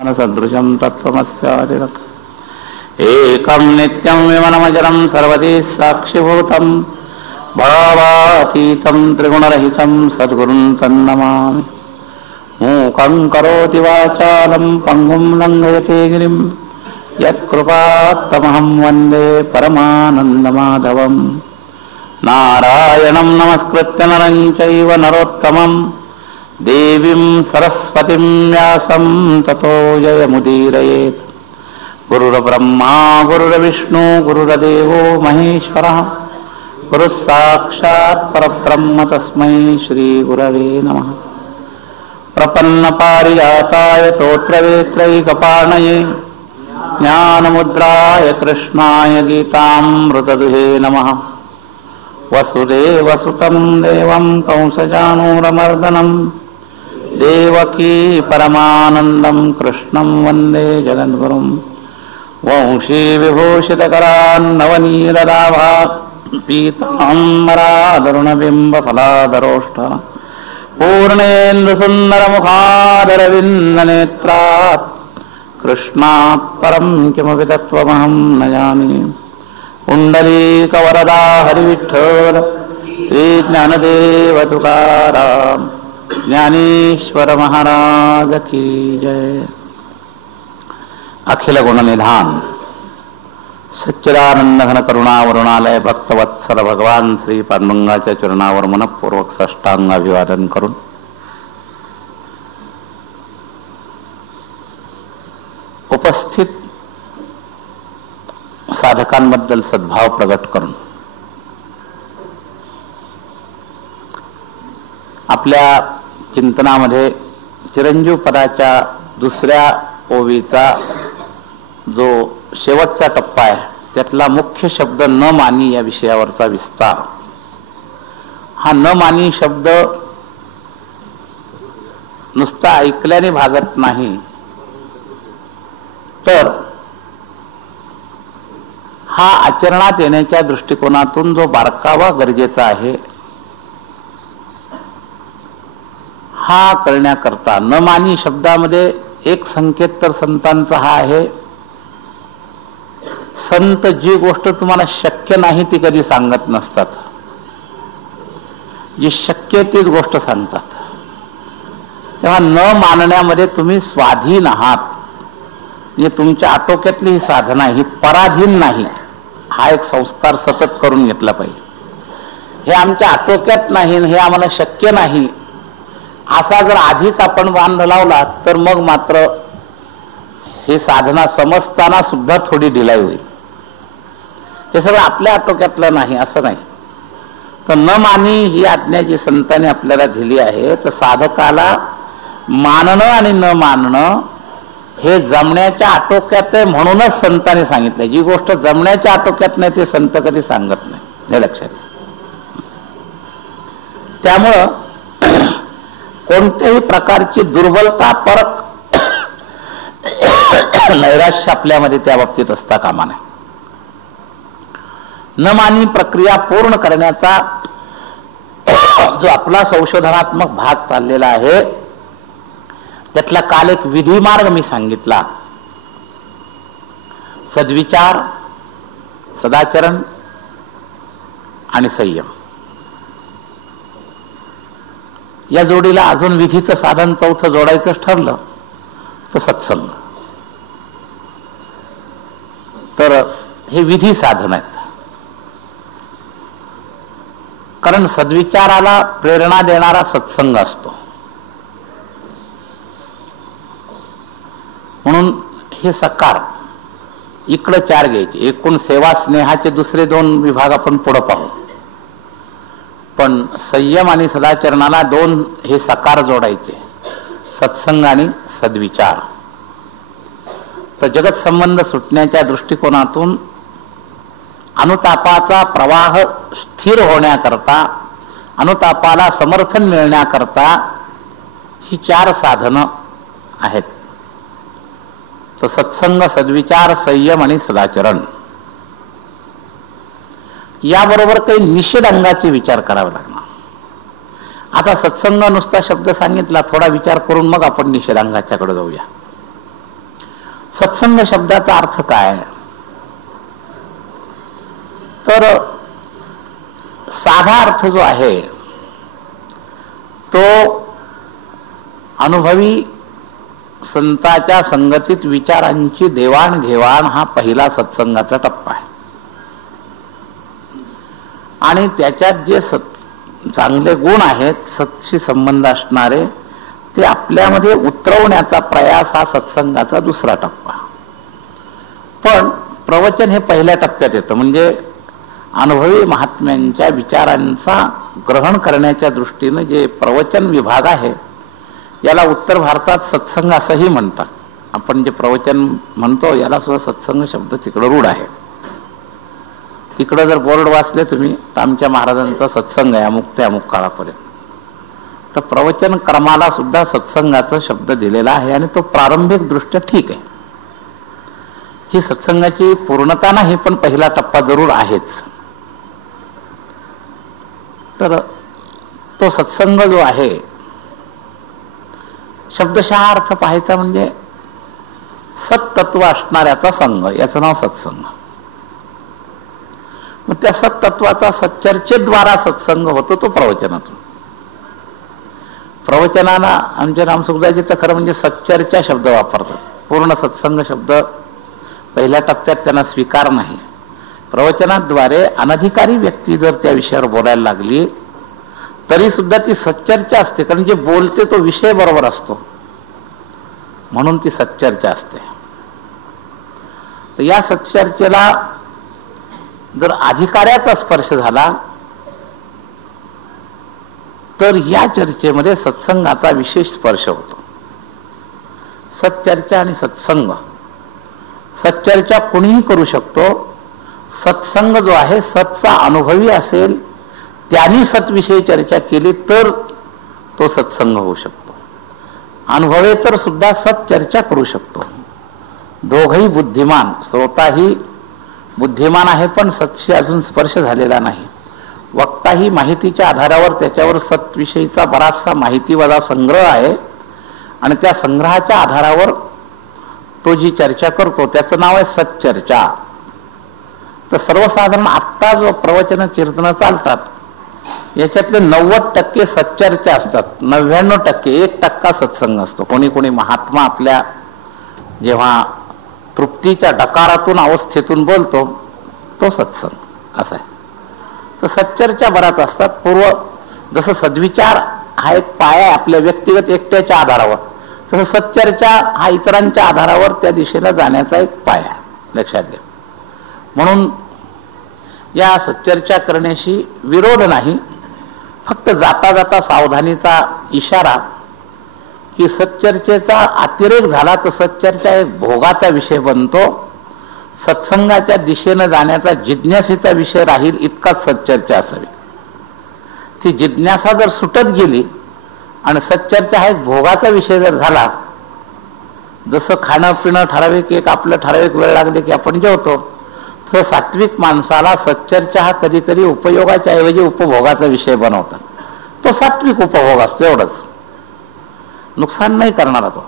सदृशं तत्त्वमस्यादिरत् एकं नित्यं विमनमजरं सर्वदि साक्षिभूतं भावातीतं त्रिगुणरहितं सद्गुरुं तन्नमामि। मूकं करोति वाचालं पङ्गुं लङ्घयते गिरिं यत्कृपात्तमहं वन्दे परमानन्दमाधवं। नारायणं नमस्कृत्य नरं चैव नरोत्तमं देवीं सरस्वतीं व्यासं ततो जयमुदीरयेत्। गुरुर्ब्रह्मा गुरुर्विष्णु गुरुर्देवो महेश्वरः गुरुः साक्षात् परब्रह्म तस्मै श्रीगुरवे नमः। प्रपन्नपारिजाताय तोत्रवेत्रैकपाणये ज्ञानमुद्राय कृष्णाय गीतामृतदुहे नमः। वसुदेवसुतं देवं कंसचाणूरमर्दनं देवकी परमानन्दं कृष्णं वन्दे जगद्गुरुं। वंशी विभूषितकरान्नवनीरदाभा पीताम्बरादरुणबिम्बफलादरोष्ठ पूर्णेन्दुसुन्दरमुखादरविन्दनेत्रात् कृष्णात् परं किमपि तत्त्वमहं न जाने। कुंडलीकवरदा हरिविठ्ठल श्री ज्ञानदेव तुकाराम ज्ञानेश्वर महाराज की जय। अखिल गुणनिधान सच्चिदानंद घन करुणा वरुणालय भक्तवत्सल भगवान श्री पांडुरंगाच्या चरणावर मनपूर्वक साष्टांग अभिवादन करून उपस्थित साधकांबद्दल सद्भाव प्रगट करून आपल्या चिंतनामध्ये चिरंजीव पदाच्या दुसऱ्या ओवीचा जो शेवटचा टप्पा आहे त्यातला मुख्य शब्द न मानी या विषयावरचा विस्तार। हा न मानी शब्द नुसता ऐकल्याने भागत नाही, तर हा आचरणात येण्याच्या दृष्टिकोनातून जो बारकावा गरजेचा आहे हा करण्याकरता न मानी शब्दामध्ये एक संकेत तर संतांचा हा आहे, संत जी गोष्ट तुम्हाला शक्य नाही ती कधी सांगत नसतात, जी शक्य तीच गोष्ट सांगतात। तेव्हा न मानण्यामध्ये तुम्ही स्वाधीन आहात, म्हणजे तुमच्या आटोक्यातली ही साधना ही पराधीन नाही, हा एक संस्कार सतत करून घेतला पाहिजे। हे आमच्या आटोक्यात नाही, हे आम्हाला शक्य नाही असा जर आधीच आपण बांध लावला तर मग मात्र ही साधना समजताना सुद्धा थोडी ढिलाई होईल। हे सगळं आपल्या आटोक्यातलं नाही असं नाही। तर न मानी ही आज्ञा जी संतांनी आपल्याला दिली आहे, तर साधकाला मानणं आणि न मानणं हे जमण्याच्या आटोक्यात आहे म्हणूनच संतांनी सांगितलं। जी गोष्ट जमण्याच्या आटोक्यात नाही ते संत कधी सांगत नाही, हे लक्षात घ्या। त्यामुळं कोणत्याही प्रकारची दुर्बलता परक नैराश्य आपल्यामध्ये त्या बाबतीत असता कामा नये। न मानी प्रक्रिया पूर्ण करण्याचा जो आपला संशोधनात्मक भाग चाललेला आहे त्यातला काल एक विधी मार्ग मी सांगितला। सद्विचार, सदाचरण आणि संयम या जोडीला अजून विधीचं साधन चौथं जोडायचं ठरलं तर सत्संग। तर हे विधी साधन आहेत, कारण सद्विचाराला प्रेरणा देणारा सत्संग असतो। म्हणून हे सकार इकडे चार घ्यायचे। एकूण सेवा स्नेहाचे दुसरे दोन विभाग आपण पुढे पाहू, पण संयम आणि सदाचरणाला दोन हे सकार जोडायचे, सत्संग आणि सद्विचार। तर जगत संबंध सुटण्याच्या दृष्टिकोनातून अनुतापाचा प्रवाह स्थिर होण्याकरता, अनुतापाला समर्थन मिळण्याकरता ही चार साधनं आहेत। तर सत्संग, सद्विचार, संयम आणि सदाचरण याबरोबर काही निषेधांगाचे विचार करावे लागणार। आता सत्संग नुसता शब्द सांगितला, थोडा विचार करून मग आपण निषेधांगाच्याकडे जाऊया। सत्संग शब्दाचा अर्थ काय? तर साधा अर्थ जो आहे तो अनुभवी संतांच्या संगतीत विचारांची देवाणघेवाण हा पहिला सत्संगाचा टप्पा आहे. आणि त्याच्यात जे चांगले गुण आहेत, सतशी संबंध असणारे, ते आपल्यामध्ये उतरवण्याचा प्रयास हा सत्संगाचा दुसरा टप्पा. पण प्रवचन हे पहिल्या टप्प्यात येतं. म्हणजे अनुभवी महात्म्यांच्या विचारांचा ग्रहण करण्याच्या दृष्टीनं जे प्रवचन विभाग आहे, याला उत्तर भारतात सत्संग असंही म्हणतात. आपण जे प्रवचन म्हणतो याला सुद्धा सत्संग शब्द तिकडं रूढ आहे. तिकडं जर बोर्ड वाचले तुम्ही तर आमच्या महाराजांचा सत्संग आहे अमुक ते अमुक काळापर्यंत, तर प्रवचन क्रमाला सुद्धा सत्संगाचा शब्द दिलेला आहे. आणि तो प्रारंभिक दृष्ट्या ठीक आहे. ही सत्संगाची पूर्णता नाही, पण पहिला टप्पा जरूर आहेच. तर तो सत्संग जो आहे, शब्दशः अर्थ पाहायचा म्हणजे सत्तत्व असणाऱ्याचा संघ, याचं नाव सत्संग. मग त्या सत्तत्वाचा सच्चर्चेद्वारा सत्संग होतो तो प्रवचनातून. प्रवचनाला आमचे रामसुखदासजी तर खरं म्हणजे सच्चर्चा शब्द वापरतात. पूर्ण सत्संग शब्द पहिल्या टप्प्यात त्यांना स्वीकार नाही. प्रवचनाद्वारे अनधिकारी व्यक्ती जर त्या विषयावर बोलायला लागली तरी सुद्धा ती सच्चर्चा असते, कारण जे बोलते तो विषय बरोबर असतो, म्हणून ती सच्चर्चा असते. तर या सच्चर्चेला जर अधिकाऱ्याचा स्पर्श झाला तर या चर्चेमध्ये सत्संगाचा विशेष स्पर्श होतो. सच्चर्चा आणि सत्संग, सच्चर्चा कुणीही करू शकतो. सत्संग जो आहे सतचा अनुभवी असेल त्यांनी सत्विषयी चर्चा केली तर तो सत्संग होऊ शकतो. अनुभवेतर सुद्धा सत्चर्चा करू शकतो. दोघही बुद्धिमान, श्रोताही बुद्धिमान आहे पण सतशी अजून स्पर्श झालेला नाही. वक्ताही माहितीच्या आधारावर त्याच्यावर सत्विषयीचा बराचसा माहितीवाला संग्रह आहे आणि त्या संग्रहाच्या आधारावर तो जी चर्चा करतो त्याचं नाव आहे सच्चर्चा. तर सर्वसाधारण आत्ता जो प्रवचन कीर्तन चालतात याच्यातले 90% सच्चर्चा असतात, 99% 1% सत्संग असतो. कोणी कोणी महात्मा आपल्या जेव्हा तृप्तीच्या डकारातून अवस्थेतून बोलतो तो सत्संग असा आहे. तर सच्चर्चा बराच असतात. पूर्व जसं सद्विचार हा एक पाया आहे आपल्या व्यक्तिगत एकट्याच्या आधारावर, तसं सच्चर्चा हा इतरांच्या आधारावर त्या दिशेला जाण्याचा एक पाया आहे, लक्षात घ्या. म्हणून या सच्चर्चा करण्याशी विरोध नाही, फक्त जाता जाता सावधानीचा इशारा की सच्चर्चेचा अतिरेक झाला तर सच्चर्चा एक भोगाचा विषय बनतो. सत्संगाच्या दिशेनं जाण्याचा जिज्ञासेचा विषय राहील इतकाच सच्चर्चा असावी. ती जिज्ञासा जर सुटत गेली आणि सच्चर्चा हा एक भोगाचा विषय जर झाला, जसं खाणं पिणं ठराविक एक आपलं ठराविक वेळ लागले की आपण जेवतो, तर सात्विक माणसाला सच्चर्चा हा कधी कधी उपयोगाच्या ऐवजी उपभोगाचा विषय बनवतात. तो सात्विक उपभोग असतो, एवढंच. नुकसान नाही करणारा तो,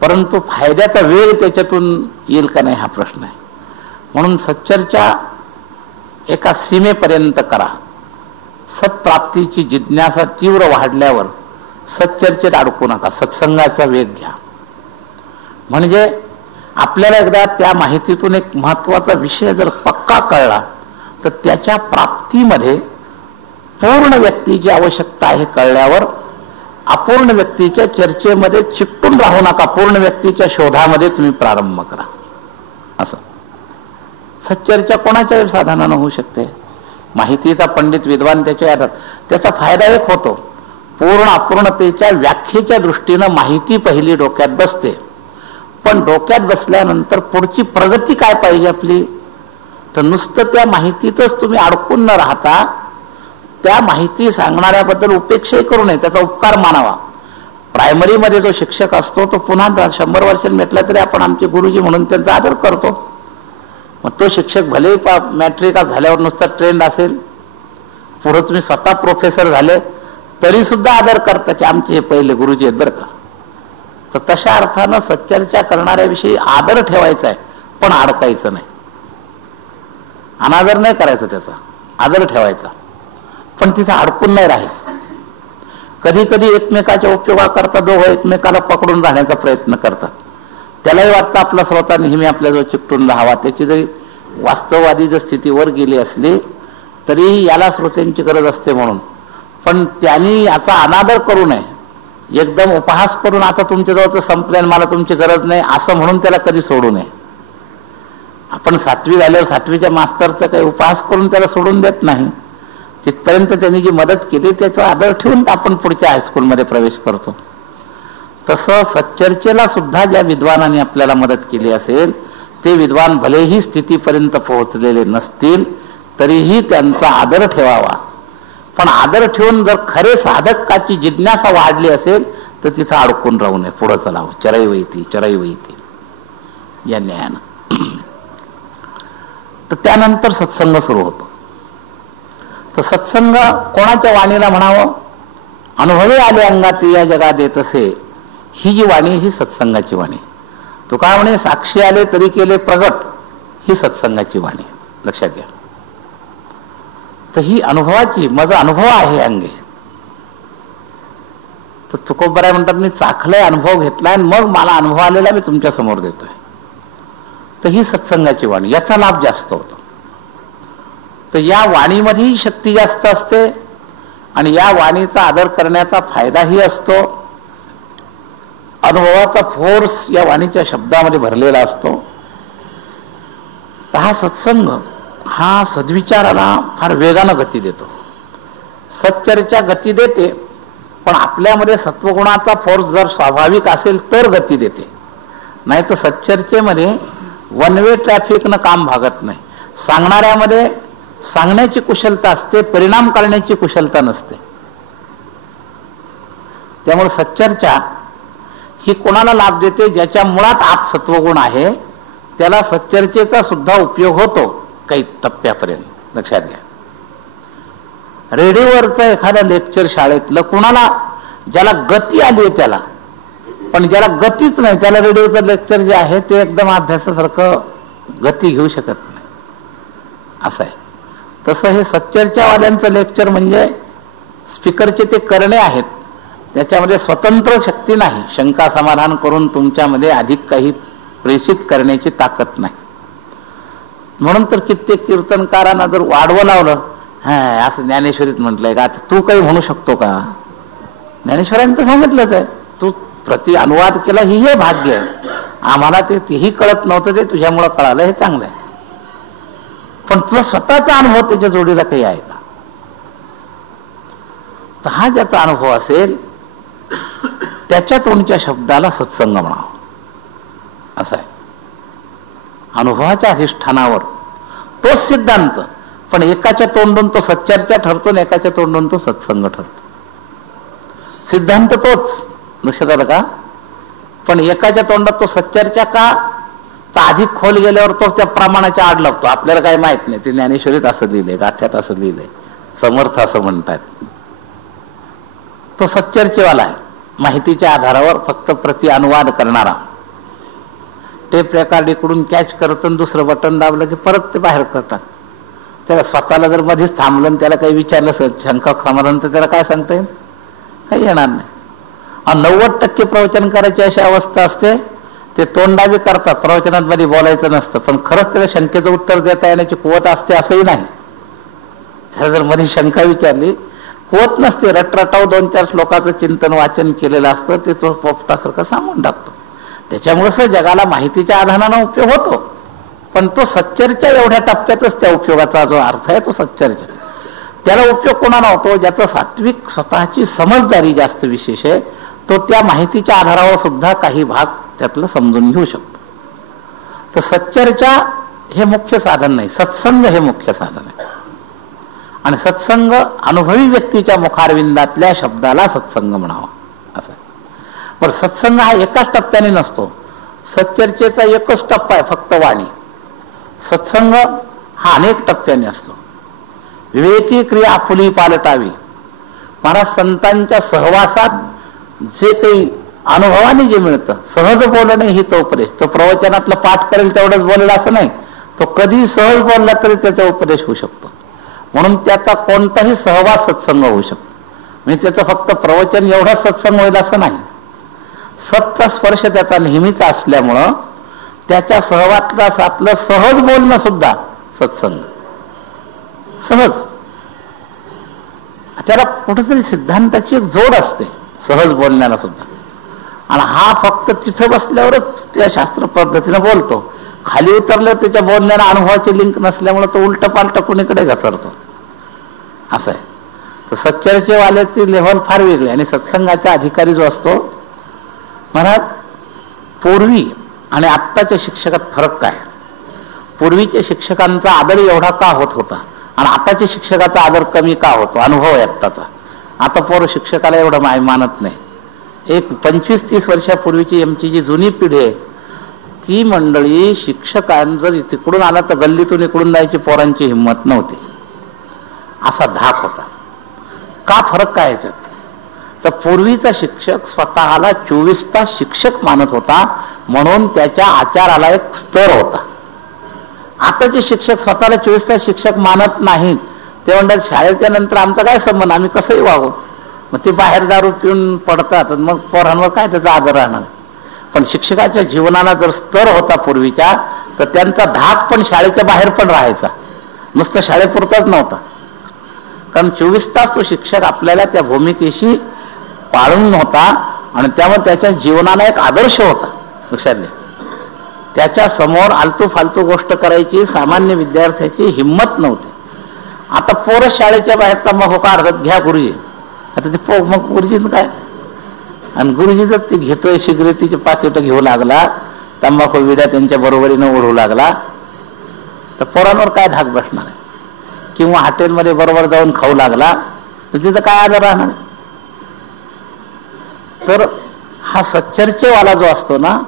परंतु फायद्याचा वेळ त्याच्यातून येईल का नाही हा प्रश्न आहे. म्हणून सच्चर्चा एका सीमेपर्यंत करा. सत्प्राप्तीची जिज्ञासा तीव्र वाढल्यावर सच्चर्चेत अडकू नका, सत्संगाचा वेग घ्या. म्हणजे आपल्याला एकदा त्या माहितीतून एक महत्वाचा विषय जर पक्का कळला तर त्याच्या प्राप्तीमध्ये पूर्ण व्यक्तीची आवश्यकता आहे कळल्यावर अपूर्ण व्यक्तीच्या चर्चेमध्ये चिकटून राहू नका, पूर्ण व्यक्तीच्या शोधामध्ये तुम्ही प्रारंभ करा. असं सच्चर्चा कोणाच्या साधनानं होऊ शकते? माहितीचा पंडित विद्वान त्याचा फायदा एक होतो, पूर्ण अपूर्णतेच्या व्याख्येच्या दृष्टीनं माहिती पहिली डोक्यात बसते. पण डोक्यात बसल्यानंतर पुढची प्रगती काय पाहिजे आपली, तर नुसतं त्या माहितीतच तुम्ही अडकून न राहता त्या माहिती सांगणाऱ्याबद्दल उपेक्षाही करू नये, त्याचा उपकार मानावा. प्रायमरीमध्ये जो शिक्षक असतो तो पुन्हा 100 वर्षांनी भेटला तरी आपण आमचे गुरुजी म्हणून त्यांचा आदर करतो. मग तो शिक्षक भले मॅट्रिका झाल्यावर नुसता ट्रेंड असेल, पुढे तुम्ही स्वतः प्रोफेसर झाले तरी सुद्धा आदर करता की आमचे हे पहिले गुरुजी आहेत बरं का. तर तशा अर्थानं सच्चर्चा करणाऱ्याविषयी आदर ठेवायचा आहे, पण अडकायचं नाही. अनादर नाही करायचा, त्याचा आदर ठेवायचा, पण तिथं अडकून नाही राहायचं. कधी कधी एकमेकाच्या उपयोगाकरता दोघं एकमेकाला पकडून राहण्याचा प्रयत्न करतात. त्यालाही वाटतं आपला श्रोता नेहमी आपल्याजवळ चिकटून राहावा. त्याची जरी वास्तववादी जर स्थितीवर गेली असली तरी याला श्रोत्यांची गरज असते म्हणून. पण त्यांनी याचा अनादर करू नये, एकदम उपहास करून आता तुमच्याजवळचं संपल्याने मला तुमची गरज नाही असं म्हणून त्याला कधी सोडू नये. आपण 7वी झाल्यावर 7वीच्या मास्तरचा काही उपहास करून त्याला सोडून देत नाही. तिथपर्यंत त्यांनी जी मदत केली त्याचा आदर ठेवून आपण पुढच्या हायस्कूलमध्ये प्रवेश करतो. तसं सच्चर्चेला सुद्धा ज्या विद्वानांनी आपल्याला मदत केली असेल ते विद्वान भलेही स्थितीपर्यंत पोहोचलेले नसतील तरीही त्यांचा आदर ठेवावा. पण आदर ठेवून जर खरे साधकाची जिज्ञासा वाढली असेल तर तिथं अडकून राहू नये, पुढं चलावं. चरैवैती चरैवैती या न्यायानं. तर त्यानंतर सत्संग सुरू होतो. तर सत्संग कोणाच्या वाणीला म्हणावं? अनुभवी आले अंगाती या जगात येत असे, ही जी वाणी ही सत्संगाची वाणी. तुका म्हणे साक्षी आले तरी केले प्रगट, ही सत्संगाची वाणी. लक्षात घ्या. तर ही अनुभवाची, माझा अनुभव आहे अंगे. तर तुकोबराय म्हणतात मी चाखलंय, अनुभव घेतलाय, मग मला अनुभव आलेला मी तुमच्या समोर देतोय. तर ही सत्संगाची वाणी, याचा लाभ जास्त होतो. तर या वाणीमध्येही शक्ती जास्त असते आणि या वाणीचा आदर करण्याचा फायदाही असतो. अनुभवाचा फोर्स या वाणीच्या शब्दामध्ये भरलेला असतो. तर हा सत्संग हा सद्विचाराला फार वेगानं गती देतो. सच्चर्चा गती देते, पण आपल्यामध्ये सत्वगुणाचा फोर्स जर स्वाभाविक असेल तर गती देते. नाही तर सच्चर्चेमध्ये वन वे ट्रॅफिकनं काम भागत नाही. सांगणाऱ्यामध्ये सांगण्याची कुशलता असते, परिणाम करण्याची कुशलता नसते. त्यामुळे सच्चर्चा ही कोणाला लाभ देते? ज्याच्या मुळात आत सत्वगुण आहे त्याला सच्चर्चेचा सुद्धा उपयोग होतो काही टप्प्यापर्यंत. लक्षात घ्या. रेडिओवरचं एखादं लेक्चर शाळेतलं कुणाला, ज्याला गती आली आहे त्याला, पण ज्याला गतीच नाही त्याला रेडिओचं लेक्चर जे आहे ते एकदम अभ्यासासारखं गती घेऊ शकत नाही, असं आहे. तसं हे सच्चर्चावाल्यांचं लेक्चर म्हणजे स्पीकरचे ते करणे आहेत, त्याच्यामध्ये स्वतंत्र शक्ती नाही. शंका समाधान करून तुमच्यामध्ये अधिक काही प्रेषित करण्याची ताकद नाही. म्हणून तर कित्येक कीर्तनकारांना जर वाढवं लावलं, हा असं ज्ञानेश्वरीत म्हटलंय का, तू काही म्हणू शकतो का? ज्ञानेश्वरांनी तर सांगितलंच आहे, तू प्रति अनुवाद केला ही हे भाग्य आहे. आम्हाला तेही कळत नव्हतं, ते तुझ्यामुळं कळालं, हे चांगलं आहे. पण तुझा स्वतःचा अनुभव त्याच्या जोडीला काही आहे का? तर हा ज्याचा अनुभव असेल त्याच्या तोंडच्या शब्दाला सत्संग म्हणावं, असं आहे. अनुभवाच्या अधिष्ठानावर तोच सिद्धांत, पण एकाच्या तोंडून तो सच्चर्चा ठरतो आणि एकाच्या तोंडून तो सत्संग ठरतो. सिद्धांत तोच, लक्षात आलं का? पण एकाच्या तोंडात तो सच्चर्चा का, तर अधिक खोल गेल्यावर तो त्या प्रमाणाच्या आड लागतो. आपल्याला काही माहित नाही, ते ज्ञानेश्वरीत असं लिहिलंय, गाथ्यात असं लिहिलंय, समर्थ असं म्हणतात. तो सच्चर्चेवाला आहे, माहितीच्या आधारावर फक्त प्रति अनुवाद करणारा. टेप रेकॉर्ड इकडून कॅच करत दुसरं बटन दाबलं की परत ते बाहेर करतात. त्याला स्वतःला जर मध्येच थांबलं त्याला काही विचारलं शंका समाधान तर त्याला काय सांगता येईल? काही येणार नाही. 90% प्रवचन करायची अशी अवस्था असते, ते तोंडावी करतात, प्रवचनात मध्ये बोलायचं नसतं, पण खरंच त्याला शंकेचं उत्तर देता येण्याची कुवत असते असंही नाही. त्याला जर मध्ये शंका विचारली, कुवत नसते, रटरटाव 2-4 श्लोकाचं चिंतन वाचन केलेलं असतं, ते तो पोपटासारखं सांगून टाकतो. त्याच्यामुळे जगाला माहितीच्या आधारानं उपयोग होतो, पण तो सच्चर्चा एवढ्या टप्प्यातच त्या उपयोगाचा जो अर्थ आहे तो सच्चर्चा. त्याला उपयोग कोणाला होतो? ज्याचं सात्विक स्वतःची समजदारी जास्त विशेष आहे, तो त्या माहितीच्या आधारावर सुद्धा काही भाग त्यातलं समजून घेऊ शकतो. तर सच्चर्चा हे मुख्य साधन नाही, सत्संग हे मुख्य साधन आहे. आणि सत्संग अनुभवी व्यक्तीच्या मुखारविंदातल्या शब्दाला सत्संग म्हणावा, असं. पण सत्संग हा एकाच टप्प्याने नसतो. सच्चर्चेचा एकच टप्पा आहे फक्त वाणी. सत्संग हा अनेक टप्प्याने असतो. विवेकी क्रिया फुली पालटावी. महाराज संतांच्या सहवासात जे काही अनुभवाने जे मिळतं, सहज बोलणे ही तो उपदेश. तो प्रवचनातलं पाठ करेल तेवढंच बोलेल असं नाही, तो कधी सहज बोलला तरी त्याचा उपदेश होऊ शकतो. म्हणून त्याचा कोणताही सहवास सत्संग होऊ शकतो. म्हणजे त्याचं फक्त प्रवचन एवढाच सत्संग होईल असं नाही. सतचा स्पर्श त्याचा नेहमीचा असल्यामुळं त्याच्या सहवासातलं सहज बोलणं सुद्धा सत्संग. सहज त्याला कुठेतरी सिद्धांताची एक जोड असते सहज बोलण्याला सुद्धा. आणि हा फक्त तिथं बसल्यावरच त्या शास्त्र पद्धतीने बोलतो. खाली उतरल्यावर त्याच्या बोलण्याला अनुभवाची लिंक नसल्यामुळे तो उलट पालट कुणीकडे घसरतो असं आहे. तर सच्चर्चेवाल्याची लेव्हल फार वेगळी. आणि सत्संगाचा अधिकारी जो असतो, म्हणा पूर्वी आणि आत्ताच्या शिक्षकात फरक काय. पूर्वीच्या शिक्षकांचा आदर एवढा का होत होता आणि आताच्या शिक्षकाचा आदर कमी का होतो, अनुभव आहे आत्ताचा. आता पोरं शिक्षकाला एवढं मानत नाही. एक 25-30 वर्षापूर्वीची आमची जी जुनी पिढी आहे ती मंडळी शिक्षकांना जर तिकडून आला तर गल्लीतून इकडून जायची पोरांची हिंमत नव्हती, असा धाक होता. का फरक काय याच्यात, तर पूर्वीचा शिक्षक स्वतःला 24 तास शिक्षक मानत होता म्हणून त्याच्या आचाराला एक स्तर होता. आताचे शिक्षक स्वतःला 24 तास शिक्षक मानत नाहीत. ते म्हणतात शाळेच्या नंतर आमचा काय संबंध, आम्ही कसंही वागू. मग ते बाहेर दारू पिऊन पडतात, मग पोरांवर काय त्याचा आदर राहणार. पण शिक्षकाच्या जीवनाला जर स्तर होता पूर्वीच्या, तर त्यांचा धाक पण शाळेच्या बाहेर पण राहायचा, नुसतं शाळेपुरताच नव्हता. कारण 24 तास तो शिक्षक आपल्याला त्या भूमिकेशी पाळून होता आणि त्यामुळे त्याच्या जीवनाला एक आदर्श होता. लक्षात घ्या, त्याच्या समोर आलतू फालतू गोष्ट करायची सामान्य विद्यार्थ्याची हिंमत नव्हती. आता पोरं शाळेच्या बाहेर तंबाखू काढतात, घ्या गुरुजी. आता ते मग गुरुजीनं काय, आणि गुरुजी जर ते घेतोय सिगरेटीचे पाकिट घेऊ लागला, तंबाखू विड्या त्यांच्या बरोबरीनं ओढू लागला, तर पोरांवर काय धाक बसणार आहे. किंवा हॉटेलमध्ये बरोबर जाऊन खाऊ लागला तर तिथं काय आदर राहणार. तर हा सच्चर्चेवाला जो असतो ना,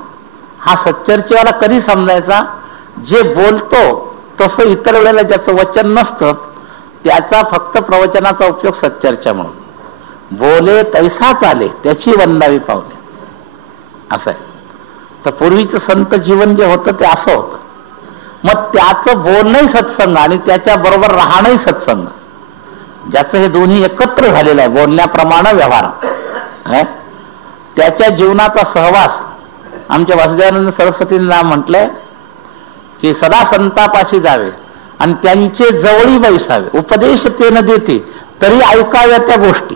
हा सच्चर्चेवाला कधी समजायचा, जे बोलतो तसं इतर वेळेला ज्याचं वचन नसतं त्याचा फक्त प्रवचनाचा उपयोग सच्चर्चा म्हणून. बोले तैसा चाले त्याची वंदावी पावले असं आहे. तर पूर्वीचं संत जीवन जे होतं ते असं होतं. मग त्याचं बोलणंही सत्संग आणि त्याच्या बरोबर राहणंही सत्संग, ज्याचं हे दोन्ही एकत्र झालेलं आहे. बोलण्याप्रमाणे व्यवहार, त्याच्या जीवनाचा सहवास. आमच्या वासुदेवानंद सरस्वतींनी नाम म्हटलंय की सदा संतापाशी जावे आणि त्यांचे जवळी बैसावे. उपदेश ते न देते तरी ऐकाव्या त्या गोष्टी.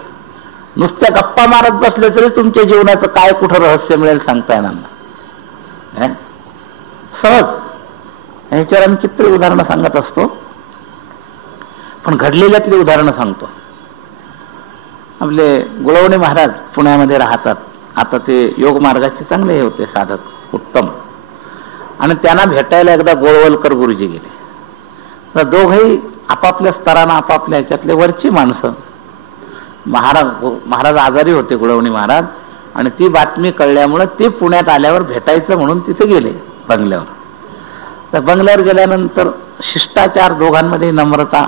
नुसत्या गप्पा मारत बसले तरी तुमच्या जीवनाचं काय कुठं रहस्य मिळेल सांगता येणार नाही. सहज ह्याच्यावर आम्ही किती उदाहरणं सांगत असतो, पण घडलेल्यातली उदाहरणं सांगतो. आपले गुळवणे महाराज पुण्यामध्ये राहतात. आता ते योग मार्गाचे चांगले हे होते साधक उत्तम. आणि त्यांना भेटायला एकदा गोळवलकर गुरुजी गेले. तर दोघंही आपापल्या स्तरानं आपापल्या ह्याच्यातले वरची माणसं. महाराज आजारी होते गुळवणी महाराज, आणि ती बातमी कळल्यामुळे ते पुण्यात आल्यावर भेटायचं म्हणून तिथे गेले बंगल्यावर. तर बंगल्यावर गेल्यानंतर शिष्टाचार, दोघांमध्ये नम्रता.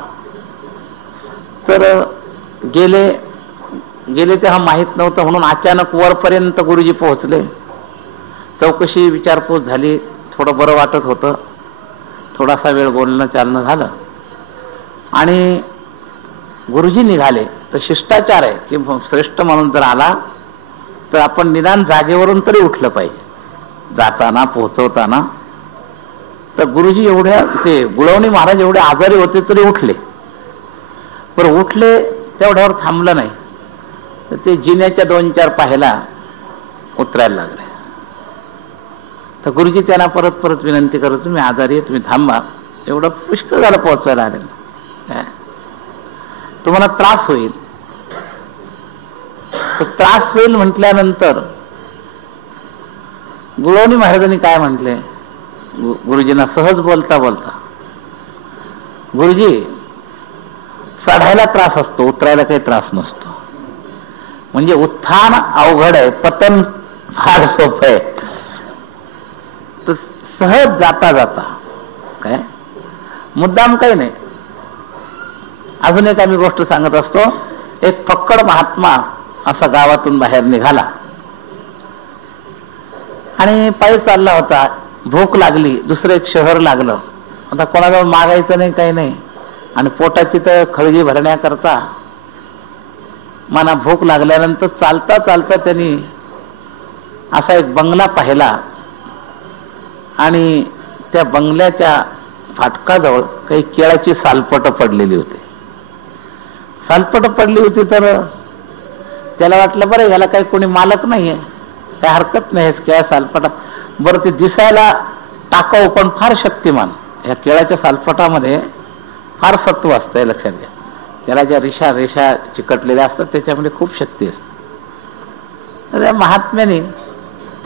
तर गेले तेव्हा माहीत नव्हतं म्हणून अचानक वरपर्यंत गुरुजी पोहोचले. चौकशी विचारपूस झाली, थोडं बरं वाटत होतं. थोडासा वेळ बोलणं चालणं झालं आणि गुरुजी निघाले. तर शिष्टाचार आहे की श्रेष्ठ म्हणून जर आला तर आपण निदान जागेवरून तरी उठलं पाहिजे जाताना पोहोचवताना. तर गुरुजी एवढ्या, ते गुळवणी महाराज एवढे आजारी होते तरी उठले. बरं उठले तेवढ्यावर थांबलं नाही, तर ते जिन्याच्या 2-4 पाहायला उतरायला लागले. तर गुरुजी त्यांना परत परत विनंती करत, तुम्ही आजारी आहे, तुम्ही थांबा. एवढं पुष्कळ झालं पोहोचवायला आलेलं, तुम्हाला त्रास होईल. तर त्रास होईल म्हटल्यानंतर गुळवणी महाराजांनी काय म्हटले गुरुजींना सहज बोलता बोलता, गुरुजी चढायला त्रास असतो, उतरायला काही त्रास नसतो. म्हणजे उत्थान अवघड आहे, पतन फार सोपं आहे. तर सहज जाता जाता काय मुद्दाम काही नाही. अजून एक आम्ही गोष्ट सांगत असतो. एक फक्कड महात्मा असा गावातून बाहेर निघाला आणि पायी चालला होता. भूक लागली, दुसरं एक शहर लागलं. आता कोणाजवळ मागायचं नाही, काही नाही, आणि पोटाची तर खळगी भरण्याकरता मना भूक लागल्यानंतर चालता चालता त्यांनी असा एक बंगला पाहिला. आणि त्या बंगल्याच्या फाटकाजवळ काही केळाची सालपट पडलेली होती. सालपट पडली होती तर त्याला वाटलं बरं याला काही कोणी मालक नाहीये, काही हरकत नाही केळा सालपटा. बरं ते दिसायला टाकाऊ पण फार शक्तिमान. या केळाच्या सालपटामध्ये फार सत्व असतं, हे लक्षात घ्या. त्याला ज्या रेषा चिकटलेल्या असतात त्याच्यामध्ये खूप शक्ती असते. तर त्या महात्म्याने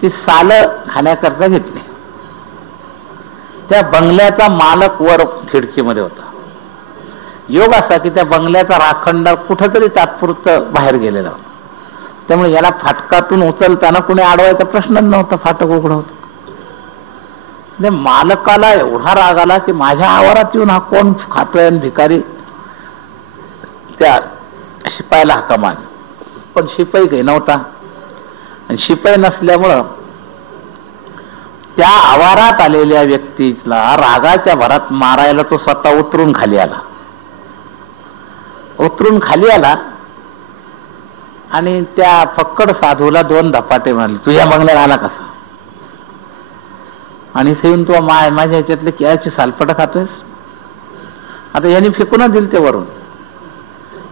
ती साल खाण्याकरता घेतली. त्या बंगल्याचा मालक वर खिडकीमध्ये होता. योग असा की त्या बंगल्याचा राखणदार कुठंतरी तात्पुरतं बाहेर गेलेला होता. त्यामुळे याला फाटकातून उचलताना कुणी अडवायचा प्रश्नच नव्हता, फाटक उघडं होतं. मालकाला एवढा राग आला की माझ्या आवारात येऊन हा कोण खातोय, आणि भिकारी त्या शिपायाला हाका मारली. पण शिपाई काही नव्हता, आणि शिपाई नसल्यामुळं त्या आवारात आलेल्या व्यक्तीला रागाच्या भरात मारायला तो स्वतः उतरून खाली आला. आणि त्या फक्कड साधूला 2 धपाटे मारले. तुझ्या बंगल्यात आला कसा? आणि इथे येऊन तू माझ्या ह्याच्यातले केळाची सालपट खातोयस? आता यांनी फेकूनच दिल ते वरून.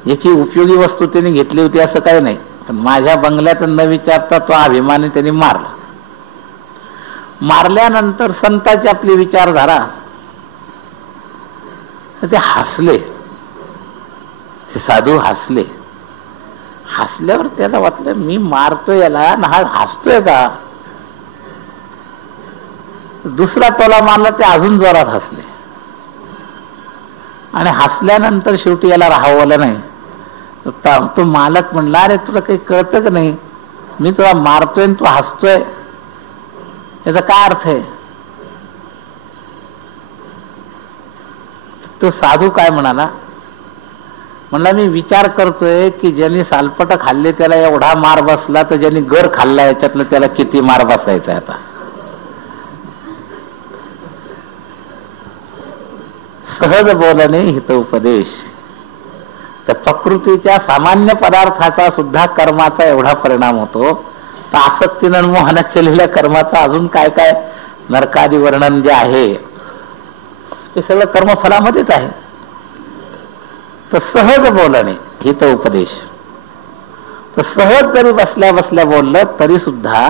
याची उपयोगी वस्तू त्यांनी घेतली होती असं काही नाही, पण माझ्या बंगल्यात न विचारता तो अभिमानी त्यांनी मारला. मारल्यानंतर संतांची आपली विचारधारा, ते हसले. ते साधू हसले. हसल्यावर त्याला वाटलं मी मारतोय याला ना, हा हसतोय का? दुसरा टोला मारला, ते अजून जोरात हसले. आणि हसल्यानंतर शेवटी याला राहावलं नाही. तो मालक म्हणला, अरे तुला काही कळतं का नाही, मी तुला मारतोय आणि तू हसतोय, याचा काय अर्थ आहे? तो साधू काय म्हणाला, म्हणला मी विचार करतोय की ज्यांनी सालपट खाल्ले त्याला एवढा मार बसला, तर ज्यांनी गर खाल्ला याच्यातलं त्याला किती मार बसायचा आता. सहज बोलणे हितोपदेश. तर प्रकृतीच्या सामान्य पदार्थाचा सुद्धा कर्माचा एवढा परिणाम होतो, तर आसक्तीनं मोहन केलेल्या कर्माचा अजून काय काय नरकादी वर्णन जे आहे ते सगळं कर्मफलामध्येच आहे. तर सहज बोलणे हितोपदेश. तर सहज जरी बसल्या बसल्या बोललं तरी सुद्धा,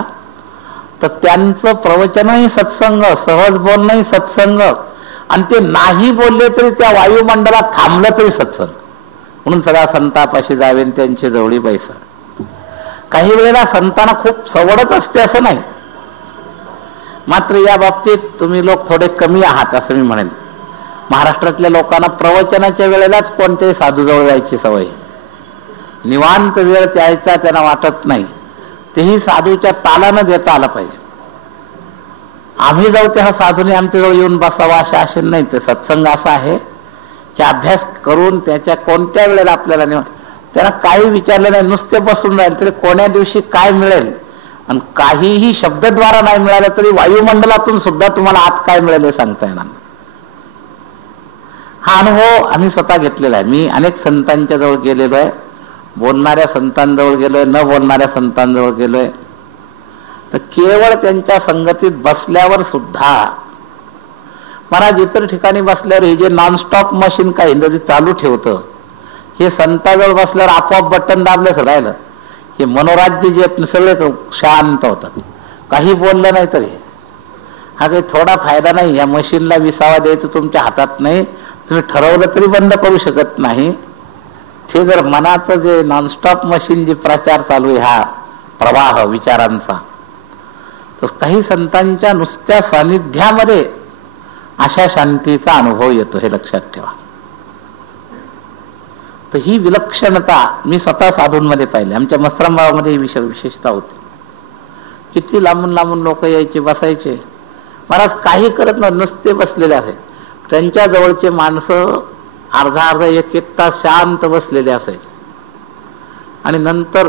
तर त्यांचं प्रवचनही सत्संग, सहज बोलणंही सत्संग, आणि ते नाही बोलले तरी त्या वायुमंडलात थांबलं तरी सत्संग. म्हणून सगळ्या संतापाशी जावे त्यांची जवळी बैसा. काही वेळेला संतांना खूप सवडच असते असं नाही, मात्र या बाबतीत तुम्ही लोक थोडे कमी आहात असं मी म्हणेन. महाराष्ट्रातल्या लोकांना प्रवचनाच्या वेळेलाच कोणत्याही साधूजवळ जायची सवय. निवांत वेळ द्यायचा त्यांना वाटत नाही, तेही साधूच्या तालानं देता आलं पाहिजे. आम्ही जाऊ तेव्हा साधूने आमच्याजवळ येऊन बसावा अशा आशेने नाही. ते सत्संग असा आहे की अभ्यास करून त्याच्या कोणत्या वेळेला आपल्याला त्यांना काही विचारलं नाही, नुसते बसून राहील तरी कोण्या दिवशी काय मिळेल, आणि काहीही शब्दद्वारा नाही मिळालं तरी वायुमंडलातून सुद्धा तुम्हाला आत काय मिळेल हे सांगता येणार. हा अनुभव आम्ही स्वतः घेतलेला आहे. मी अनेक संतांच्या जवळ गेलेलो आहे, बोलणाऱ्या संतांजवळ गेलोय, न बोलणाऱ्या संतांजवळ गेलोय. तर केवळ त्यांच्या संगतीत बसल्यावर सुद्धा महाराज इतर ठिकाणी बसल्यावर हे जे नॉनस्टॉप मशीन काय इंद्रजी चालू ठेवतं, हे संताजवळ बसल्यावर आपोआप बटन दाबल्याच राहिलं हे मनोराज्य जे सगळे शांत होतात. काही बोललं नाही तरी हा काही थोडा फायदा नाही. या मशीनला विसावा द्यायचं तुमच्या हातात नाही, तुम्ही ठरवलं तरी बंद करू शकत नाही. ते जर मनाचं जे नॉनस्टॉप मशीन जे प्रचार चालू आहे, हा प्रवाह विचारांचा, तर काही संतांच्या नुसत्या सानिध्यामध्ये अशा शांतीचा अनुभव येतो, हे लक्षात ठेवा. तर ही विलक्षणता मी स्वतः साधूंमध्ये पाहिली. आमच्या मस्त्रमगावमध्ये ही विशेषता होती. किती लांबून लांबून लोक यायचे, बसायचे. महाराज काही करत नाही, नुसते बसलेले असे. त्यांच्या जवळचे माणसं अर्धा अर्धा एक तास शांत बसलेले असायचे. आणि नंतर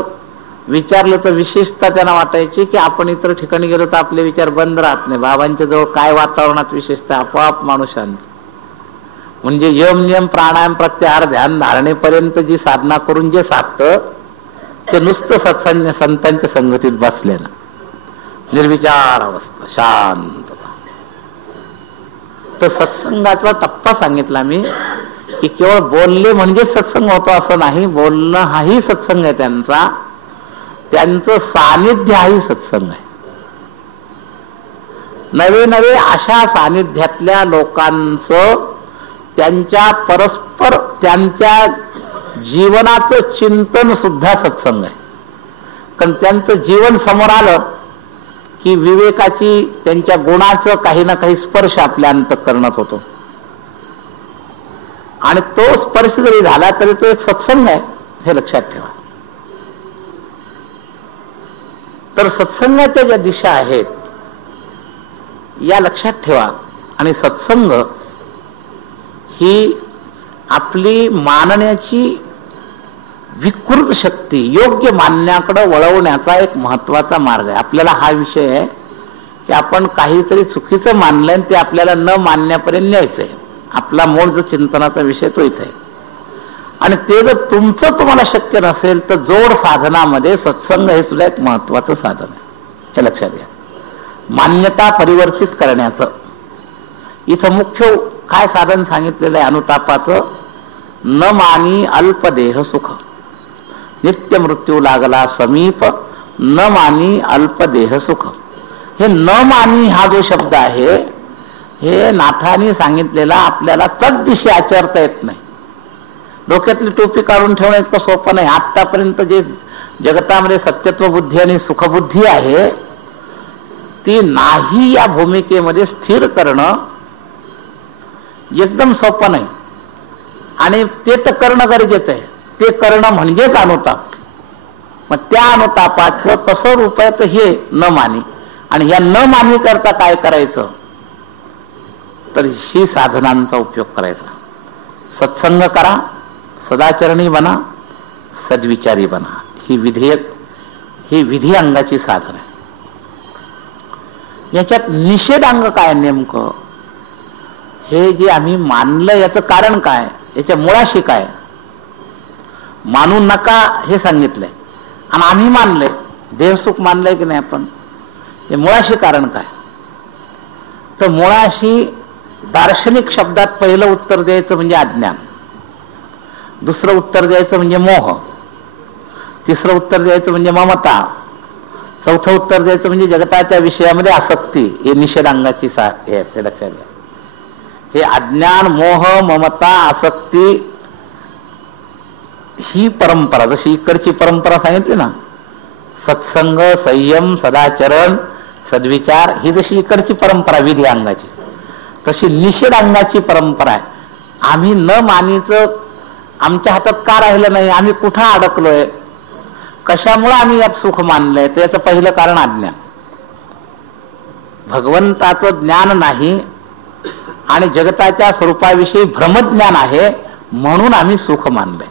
विचारलं तर विशेषतः त्यांना वाटायची की आपण इतर ठिकाणी गेलो तर आपले विचार बंद राहत नाही. बाबांच्या जवळ काय वातावरणात विशेषतः आपोआप माणूस शांत. म्हणजे यम नियम प्राणायाम प्रत्याहार ध्यान धारणेपर्यंत जी साधना करून जे साधतं ते नुसतं सत्संग संतांच्या संगतीत बसलेलं निर्विचार अवस्था शांतता. तर सत्संगाचा टप्पा सांगितला मी की केवळ बोलले म्हणजे सत्संग होतो असं नाही. बोलणं हाही सत्संग आहे त्यांचा, त्यांचं सानिध्य हाही सत्संग आहे. नवे नवे अशा सानिध्यातल्या लोकांचं त्यांच्या परस्पर त्यांच्या जीवनाचं चिंतन सुद्धा सत्संग आहे. कारण त्यांचं जीवन समोर आलं की विवेकाची त्यांच्या गुणाचं काही ना काही स्पर्श आपल्या अंतःकरणात होतो आणि तो स्पर्श जरी झाला तरी तो एक सत्संग आहे हे लक्षात ठेवा. तर सत्संगाच्या ज्या दिशा आहेत या लक्षात ठेवा. आणि सत्संग ही आपली मानण्याची विकृत शक्ती योग्य मानण्याकडे वळवण्याचा एक महत्वाचा मार्ग आहे. आपल्याला हा विषय आहे की आपण काहीतरी चुकीचं मानलंय ते आपल्याला न मानण्यापर्यंत न्यायचंय. आपला मूळ जो चिंतनाचा विषय तोच आहे. आणि ते जर तुमचं तुम्हाला शक्य नसेल तर जोड साधनामध्ये सत्संग हे सुद्धा एक महत्वाचं साधन आहे हे लक्षात घ्या. मान्यता परिवर्तित करण्याचं इथं मुख्य काय साधन सांगितलेलं आहे अनुतापाचं. न मानी अल्पदेह सुख नित्य मृत्यू लागला समीप न मानी अल्पदेह सुख. हे न मानी हा जो शब्द आहे हे नाथांनी सांगितलेला आपल्याला चटदिशी आचरता येत नाही. डोक्यातली टोपी काढून ठेवणं इतकं सोपं नाही. आतापर्यंत जे जगतामध्ये सत्यत्व बुद्धी आणि सुखबुद्धी आहे ती नाही या भूमिकेमध्ये स्थिर करणं एकदम सोपं नाही. आणि ते तर करणं गरजेचं आहे. ते करणं म्हणजेच अनुताप. मग त्या अनुतापाचं कसं रूप आहे तर हे न मानी. आणि ह्या न मानी करता काय करायचं तर ही साधनांचा उपयोग करायचा. सत्संग करा, सदाचरणी बना, सद्विचारी बना. ही विधी अंगाची साधन आहे. याच्यात निषेधांग काय नेमकं हे जे आम्ही मानलं याचं कारण काय, याच्या मुळाशी काय. मानू नका हे सांगितलंय आणि आम्ही मानलंय, देहसुख मानलंय की नाही आपण, हे मुळाशी कारण काय. तर मुळाशी दार्शनिक शब्दात पहिलं उत्तर द्यायचं म्हणजे अज्ञान, दुसरं उत्तर द्यायचं म्हणजे मोह, तिसरं उत्तर द्यायचं म्हणजे ममता, चौथं उत्तर द्यायचं म्हणजे जगताच्या विषयामध्ये आसक्ती. हे निषेधांगाची हे लक्षात घ्या. हे अज्ञान मोह ममता आसक्ती ही परंपरा, जशी इकडची परंपरा सांगितली ना सत्संग संयम सदाचरण सद्विचार, ही जशी इकडची परंपरा विधी अंगाची, तशी निषेधांगाची परंपरा आहे. आम्ही न मानीचं आमच्या हातात का राहिलं नाही, आम्ही कुठं अडकलोय, कशामुळे आम्ही यात सुख मानलंय, त्याचं पहिलं कारण अज्ञान. भगवंताचं ज्ञान नाही आणि जगताच्या स्वरूपाविषयी भ्रमज्ञान आहे म्हणून आम्ही सुख मानलंय.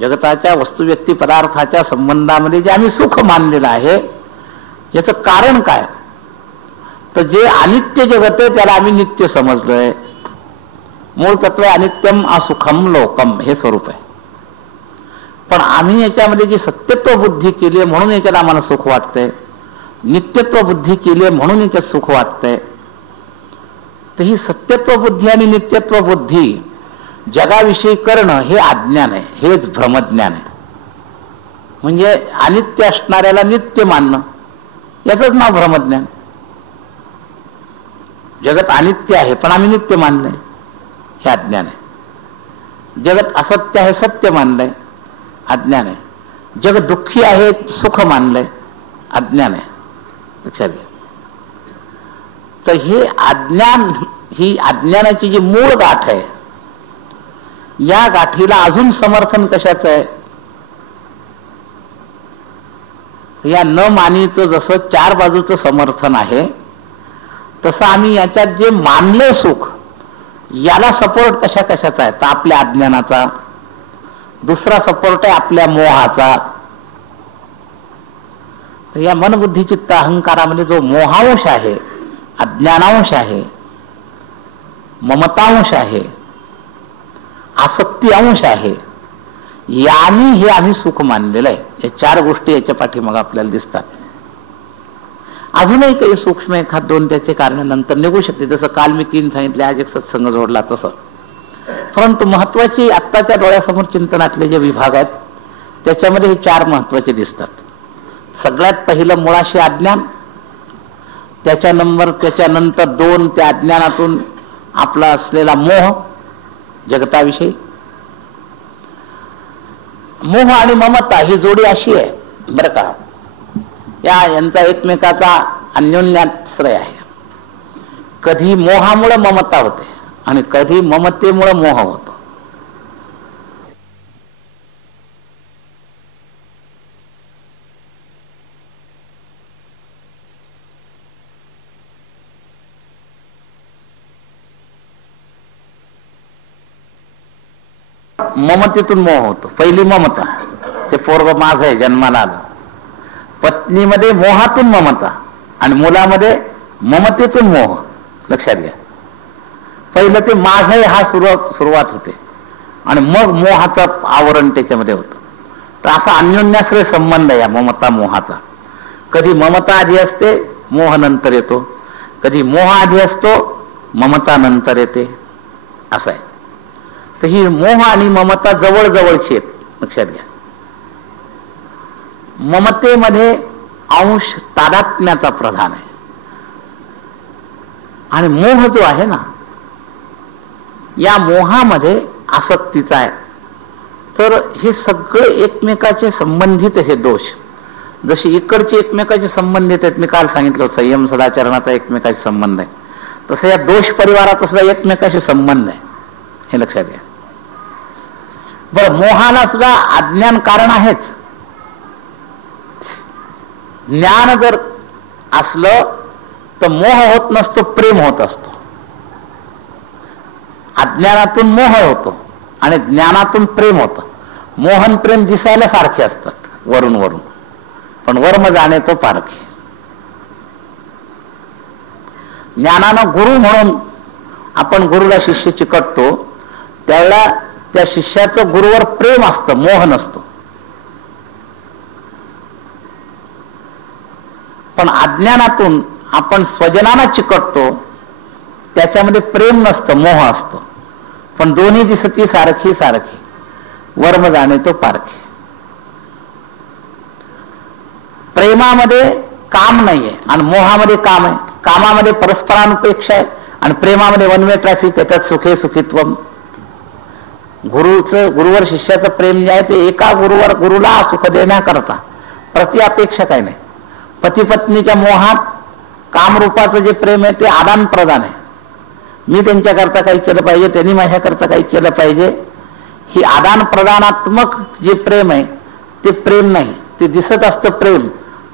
जगताच्या वस्तू व्यक्ती पदार्थाच्या संबंधामध्ये जे आम्ही सुख मानलेलं आहे याचं कारण काय तर जे अनित्य जगत आहे त्याला आम्ही नित्य समजलोय. मूळ तत्व अनित्यम असुखम लोकम हे स्वरूप आहे. पण आम्ही याच्यामध्ये जी सत्यत्व बुद्धी केली आहे म्हणून याच्यात आम्हाला सुख वाटतंय, नित्यत्व बुद्धी केली आहे म्हणून याच्यात सुख वाटतंय. तर ही सत्यत्व बुद्धी आणि नित्यत्व बुद्धी जगाविषयी करणं हे अज्ञान आहे, हेच भ्रमज्ञान आहे. म्हणजे अनित्य असणाऱ्याला नित्य मानणं याचंच नाव भ्रमज्ञान. जगत अनित्य आहे पण आम्ही नित्य मानलंय हे अज्ञान आहे. जगत असत्य आहे सत्य मानलंय अज्ञान आहे. जग दुःखी आहे सुख मानलंय अज्ञान आहे. लक्षात घ्या. तर हे अज्ञान, ही अज्ञानाची जी मूळ गाठ आहे या गाठीला अजून समर्थन कशाचं आहे. या न मानीचं जसं चार बाजूचं समर्थन आहे तसं आम्ही याच्यात जे मानले सुख याला सपोर्ट कशा कशाचा आहे तर आपल्या अज्ञानाचा, दुसरा सपोर्ट आहे आपल्या मोहाचा, या मनबुद्धी चित्त अहंकारामध्ये जो मोहांश आहे, अज्ञानांश आहे, ममतांश आहे, आसक्ती अंश आहे, यांनी हे आम्ही सुख मानलेलं आहे. या चार गोष्टी याच्या पाठीमागे आपल्याला दिसतात. अजूनही काही सूक्ष्म एखाद दोन त्याचे कारण नंतर निघू शकते. जसं काल मी 3 सांगितले, आज एक सत्संग जोडला तसं. परंतु महत्वाची आत्ताच्या डोळ्यासमोर चिंतनातले जे विभाग आहेत त्याच्यामध्ये हे 4 महत्वाचे दिसतात. सगळ्यात पहिलं मुळाशी अज्ञान, त्याच्यानंतर 2 त्या अज्ञानातून आपला असलेला मोह जगताविषयी. मोह आणि ममता ही जोडी अशी आहे बरं का, यांचा एकमेकाचा अन्योन्याश्रय आहे. कधी मोहामुळे ममता होते आणि कधी ममतेमुळे मोह होतो. ममतेतून मोह होतो. पहिली ममता, ते पोरग माझं आहे, जन्माला आलं. पत्नीमध्ये मोहातून ममता आणि मुलामध्ये ममतेतून मोह. लक्षात घ्या, पहिलं ते माझं आहे हा सुरुवात होते आणि मग मोहाचं आवरण त्याच्यामध्ये होतं. तर असा अन्योन्याश्रय संबंध आहे या ममता मोहाचा. कधी ममता आधी असते, मोह नंतर येतो. कधी मोह आधी असतो, ममता नंतर येते, असं आहे. तर ही मोह आणि ममता जवळजवळची आहेत. लक्षात घ्या, ममतेमध्ये अंश तादात्म्याचा प्रधान आहे आणि मोह जो आहे ना, या मोहामध्ये आसक्तीचा आहे. तर हे सगळे एकमेकाचे संबंधित हे दोष. जसे इकडचे एकमेकाचे संबंधित आहेत, मी काल सांगितलं संयम सदाचरणाचा एकमेकाशी संबंध आहे, तसं या दोष परिवाराचा सुद्धा एकमेकाशी संबंध आहे. हे लक्षात घ्या. बरं, मोहाला सुद्धा अज्ञान कारण आहेच. ज्ञान जर असलं तर मोह होत नसतो, प्रेम होत असतो. अज्ञानातून मोह होतो आणि ज्ञानातून प्रेम होतं. मोहन प्रेम दिसायला सारखे असतात वरून वरून, पण वर्म जाणे तो पारखे. ज्ञानानं गुरु म्हणून आपण गुरुला शिष्य चिकटतो, त्यावेळेला त्या शिष्याचं गुरुवर प्रेम असतं, मोह नसतो. पण अज्ञानातून आपण स्वजनांना चिकटतो, त्याच्यामध्ये प्रेम नसतं, मोह असतो. पण दोन्ही दिसती सारखी सारखी, वर्म जाणे तो पारखे. प्रेमामध्ये काम नाहीये आणि मोहामध्ये काम आहे. कामामध्ये परस्परानुपेक्षा आहे आणि प्रेमामध्ये वन वे ट्रॅफिक आहे. त्यात सुखे सुखित्वम. गुरुवर शिष्याचं प्रेम जे आहे ते एका गुरुला सुख देण्याकरता, प्रति अपेक्षा काही नाही. पती पत्नीच्या मोहात कामरूपाचं जे प्रेम आहे ते आदान प्रदान आहे. मी त्यांच्याकरता काही केलं पाहिजे, त्यांनी माझ्याकरता काही केलं पाहिजे. ही आदान प्रदानात्मक जे प्रेम आहे ते प्रेम नाही, ते दिसत असतं प्रेम.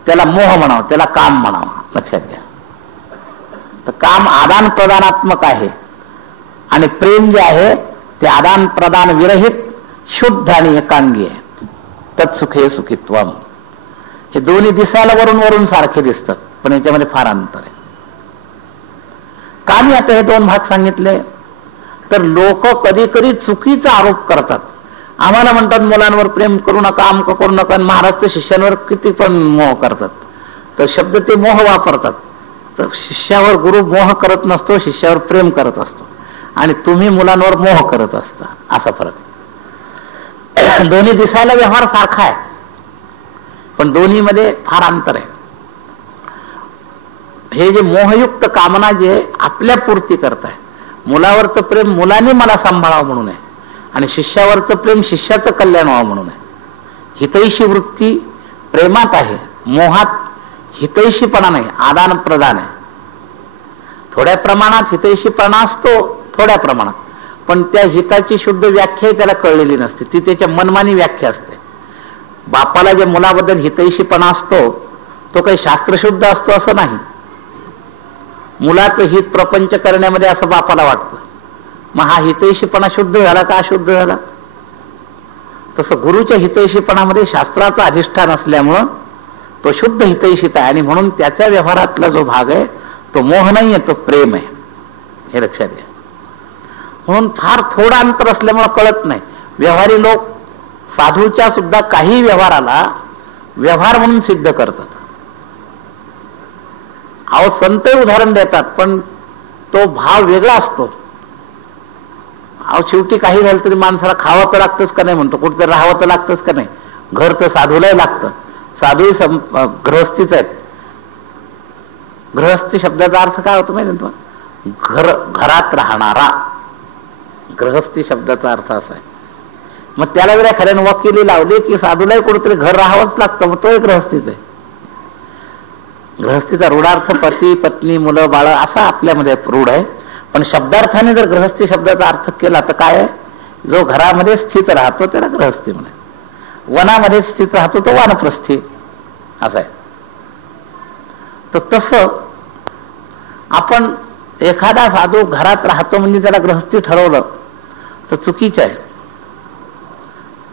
त्याला मोह म्हणावं, त्याला काम म्हणावं. लक्षात घ्या. तर काम आदान प्रदानात्मक आहे आणि प्रेम जे आहे ते आदान प्रदान विरहित शुद्ध आणि एकांगी आहे. तत्सुखे सुखित्वम. हे दोन्ही दिसायला वरून वरून सारखे दिसतात, पण याच्यामध्ये फार अंतर आहे. का मी आता हे 2 भाग सांगितले, तर लोक कधी कधी चुकीचा आरोप करतात. आम्हाला म्हणतात मुलांवर प्रेम करू नका, अमक करू नका, आणि महाराज शिष्यांवर किती पण मोह करतात. तर शब्द ते मोह वापरतात. तर शिष्यावर गुरु मोह करत नसतो, शिष्यावर प्रेम करत असतो. आणि तुम्ही मुलांवर मोह करत असता, असा फरक. दोन्ही दिसायला व्यवहार सारखा आहे, पण दोन्हीमध्ये फार अंतर आहे. हे जे मोहयुक्त कामना जे आपल्या पूर्ती करताय, मुलावरचं प्रेम मुलांनी मला सांभाळावं म्हणून आहे आणि शिष्यावरचं प्रेम शिष्याचं कल्याण व्हावं म्हणून आहे. हितैषी वृत्ती प्रेमात आहे, मोहात हितैषीपणा नाही, आदान प्रदान आहे. थोड्या प्रमाणात हितैषीपणा असतो, थोड्या प्रमाणात, पण त्या हिताची शुद्ध व्याख्या त्याला कळलेली नसते, ती त्याच्या मनमानी व्याख्या असते. बापाला जे मुलाबद्दल हितैषीपणा असतो तो काही शास्त्रशुद्ध असतो असं नाही. मुलाचं हित प्रपंच करण्यामध्ये असं बापाला वाटतं, मग हा हितैषीपणा शुद्ध झाला का अशुद्ध झाला? तसं गुरुच्या हितैषीपणामध्ये शास्त्राचं अधिष्ठान असल्यामुळं तो शुद्ध हितैषित आहे आणि म्हणून त्याच्या व्यवहारातला जो भाग आहे तो मोह नाही आहे, तो प्रेम आहे, हे लक्षात घ्या. म्हणून फार थोडं अंतर असल्यामुळे कळत नाही. व्यवहारी लोक साधूच्या सुद्धा काही व्यवहाराला व्यवहार म्हणून सिद्ध करतात. अहो संत उदाहरण देतात, पण तो भाव वेगळा असतो. अहो शेवटी काही झालं तरी माणसाला खावं तर लागतंच का नाही म्हणतो, कुठेतरी राहावं तर लागतंच का नाही. घर तर साधूलाही लागतं. साधूही गृहस्थीच आहेत. गृहस्थी शब्दाचा अर्थ काय होतो माहिती तुम्हाला? घरात राहणारा. गृहस्थी शब्दाचा अर्थ असा आहे. मग त्याला जर एखाद्याने वकिली लावली की साधूलाही कुठेतरी घर राहावंच लागतं, मग तो एक गृहस्थीच आहे. गृहस्थीचा रूढार्थ पती पत्नी मुलं बाळ असा आपल्यामध्ये रूढ आहे. पण शब्दार्थाने जर गृहस्थी शब्दाचा अर्थ केला तर काय आहे? जो घरामध्ये स्थित राहतो त्याला गृहस्थी म्हणे. वनामध्ये स्थित राहतो तो वानप्रस्थी असं आहे. तर तसं आपण एखादा साधू घरात राहतो म्हणजे त्याला गृहस्थी ठरवलं तर चुकीचं आहे.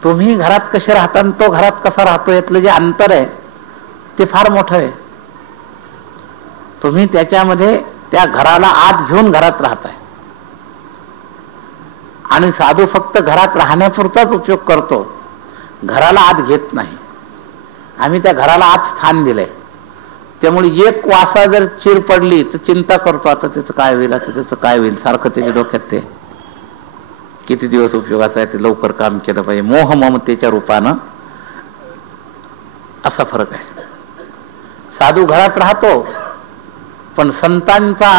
तुम्ही घरात कसे राहता आणि तो घरात कसा राहतो यातलं जे अंतर आहे ते फार मोठं आहे. तुम्ही त्याच्यामध्ये त्या घराला आत घेऊन घरात राहताय आणि साधू फक्त घरात राहण्यापुरताच उपयोग करतो, घराला आत घेत नाही. आम्ही त्या घराला आत स्थान दिलंय. त्यामुळे एक वासा जर चीर पडली तर चिंता करतो, आता त्याचं काय होईल, आता त्याचं काय होईल, सारखं त्याच्या डोक्यात ते किती दिवस उपयोगाचं आहे, ते लवकर काम केलं पाहिजे. मोह ममतेच्या रूपानं असा फरक आहे. साधू घरात राहतो पण संतांचा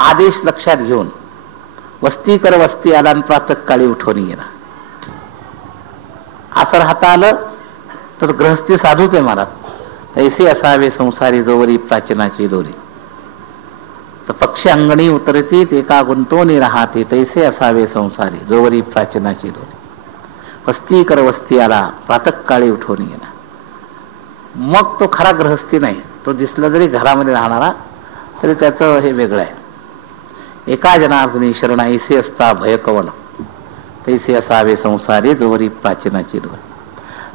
आदेश लक्षात घेऊन वस्ती कर वस्ती आला आणि प्रातःकाळी उठवून गेला असं राहता आलं तर गृहस्थी साधूच आहे मला. तैसे असावे संसारी जोवरी प्राचीनाची दोरी. तर पक्षी अंगणी उतरती ते का गुंतवणी राहते, तैसे असावे संसारी जोवरी प्राचीनाची दोरी. वस्ती कर वस्ती आला प्रातःकाळी उठवून गेला. मग तो खरा गृहस्थी नाही. तो दिसला जरी घरामध्ये राहणारा तरी त्याचं हे वेगळं आहे. एका जनार्दनी शरण ऐसे असता भय कवन, तैसे असावे संसारी जोवरी प्राचीनाची दोरी.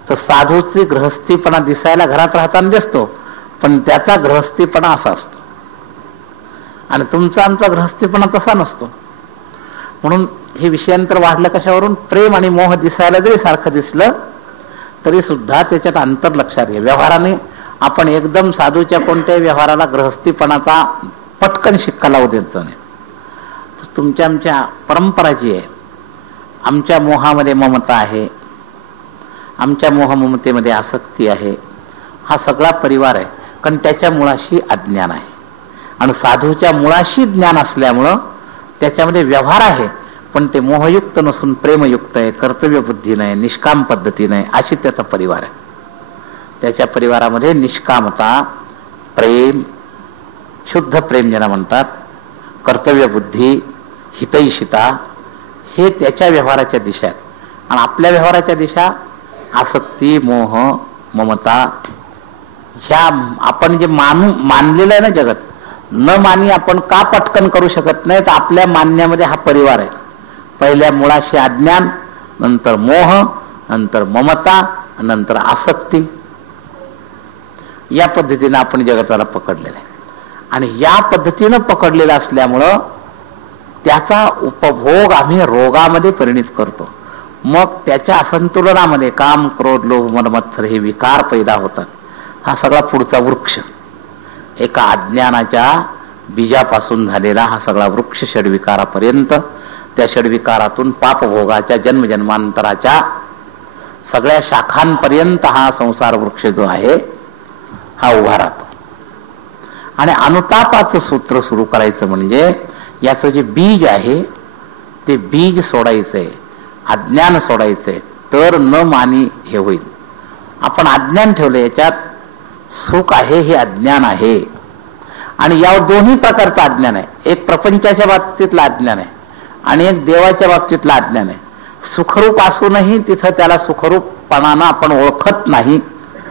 तर साधूची गृहस्थीपणा दिसायला घरात राहताना दिसतो, पण त्याचा गृहस्थीपणा असा असतो आणि तुमचा आमचा गृहस्थीपणा तसा नसतो. म्हणून हे विषयांतर वाढलं कशावरून? प्रेम आणि मोह दिसायला जरी सारखं दिसलं तरी सुद्धा त्याच्यात अंतर लक्षात घ्या. व्यवहाराने आपण एकदम साधूच्या कोणत्याही व्यवहाराला गृहस्थीपणाचा पटकन शिक्का लावू देतो नाही. तुमच्या आमच्या परंपरा जी आहे, आमच्या मोहामध्ये ममता आहे, आमच्या मोह ममतेमध्ये आसक्ती आहे, हा सगळा परिवार आहे. कारण त्याच्या मुळाशी अज्ञान आहे आणि साधूच्या मुळाशी ज्ञान असल्यामुळं त्याच्यामध्ये व्यवहार आहे, पण ते मोहयुक्त नसून प्रेमयुक्त आहे, कर्तव्य बुद्धी नाही, निष्काम पद्धती नाही, अशी त्याचा परिवार आहे. त्याच्या परिवारामध्ये निष्कामता, प्रेम, शुद्ध प्रेम ज्याला म्हणतात, कर्तव्य बुद्धी, हितैषिता हे त्याच्या व्यवहाराच्या दिशा आहेत. आणि आपल्या व्यवहाराच्या दिशा आसक्ती, मोह, ममता, ह्या आपण जे मानलेलं आहे ना जगत, न मानी आपण का पटकन करू शकत नाही? तर आपल्या मानण्यामध्ये हा परिवार आहे. पहिल्या मुळाशी अज्ञान, नंतर मोह, नंतर ममता, नंतर आसक्ती. या पद्धतीने आपण जगताला पकडलेलं आहे आणि या पद्धतीनं पकडलेलं असल्यामुळं त्याचा उपभोग आम्ही रोगामध्ये परिणित करतो. मग त्याच्या असंतुलनामध्ये काम, क्रोध, लोभ, मद, मत्सर हे विकार पैदा होतात. हा सगळा पुढचा वृक्ष, एका अज्ञानाच्या बीजापासून झालेला हा सगळा वृक्ष षड्विकारापर्यंत, त्या षड्विकारातून पापभोगाच्या जन्मजन्मांतराच्या सगळ्या शाखांपर्यंत हा संसार वृक्ष जो आहे हा उभा राहतो. आणि अनुतापाचं सूत्र सुरू करायचं म्हणजे याचं जे बीज आहे ते बीज सोडायचंय, अज्ञान सोडायचंय, तर न मानी हे होईल. आपण अज्ञान ठेवलं, याच्यात सुख आहे हे अज्ञान आहे. आणि या दोन्ही प्रकारचं अज्ञान आहे. एक प्रपंचाच्या बाबतीतलं अज्ञान आहे आणि एक देवाच्या बाबतीतलं अज्ञान आहे. सुखरूप असूनही तिथं त्याला सुखरूपपणानं आपण ओळखत नाही,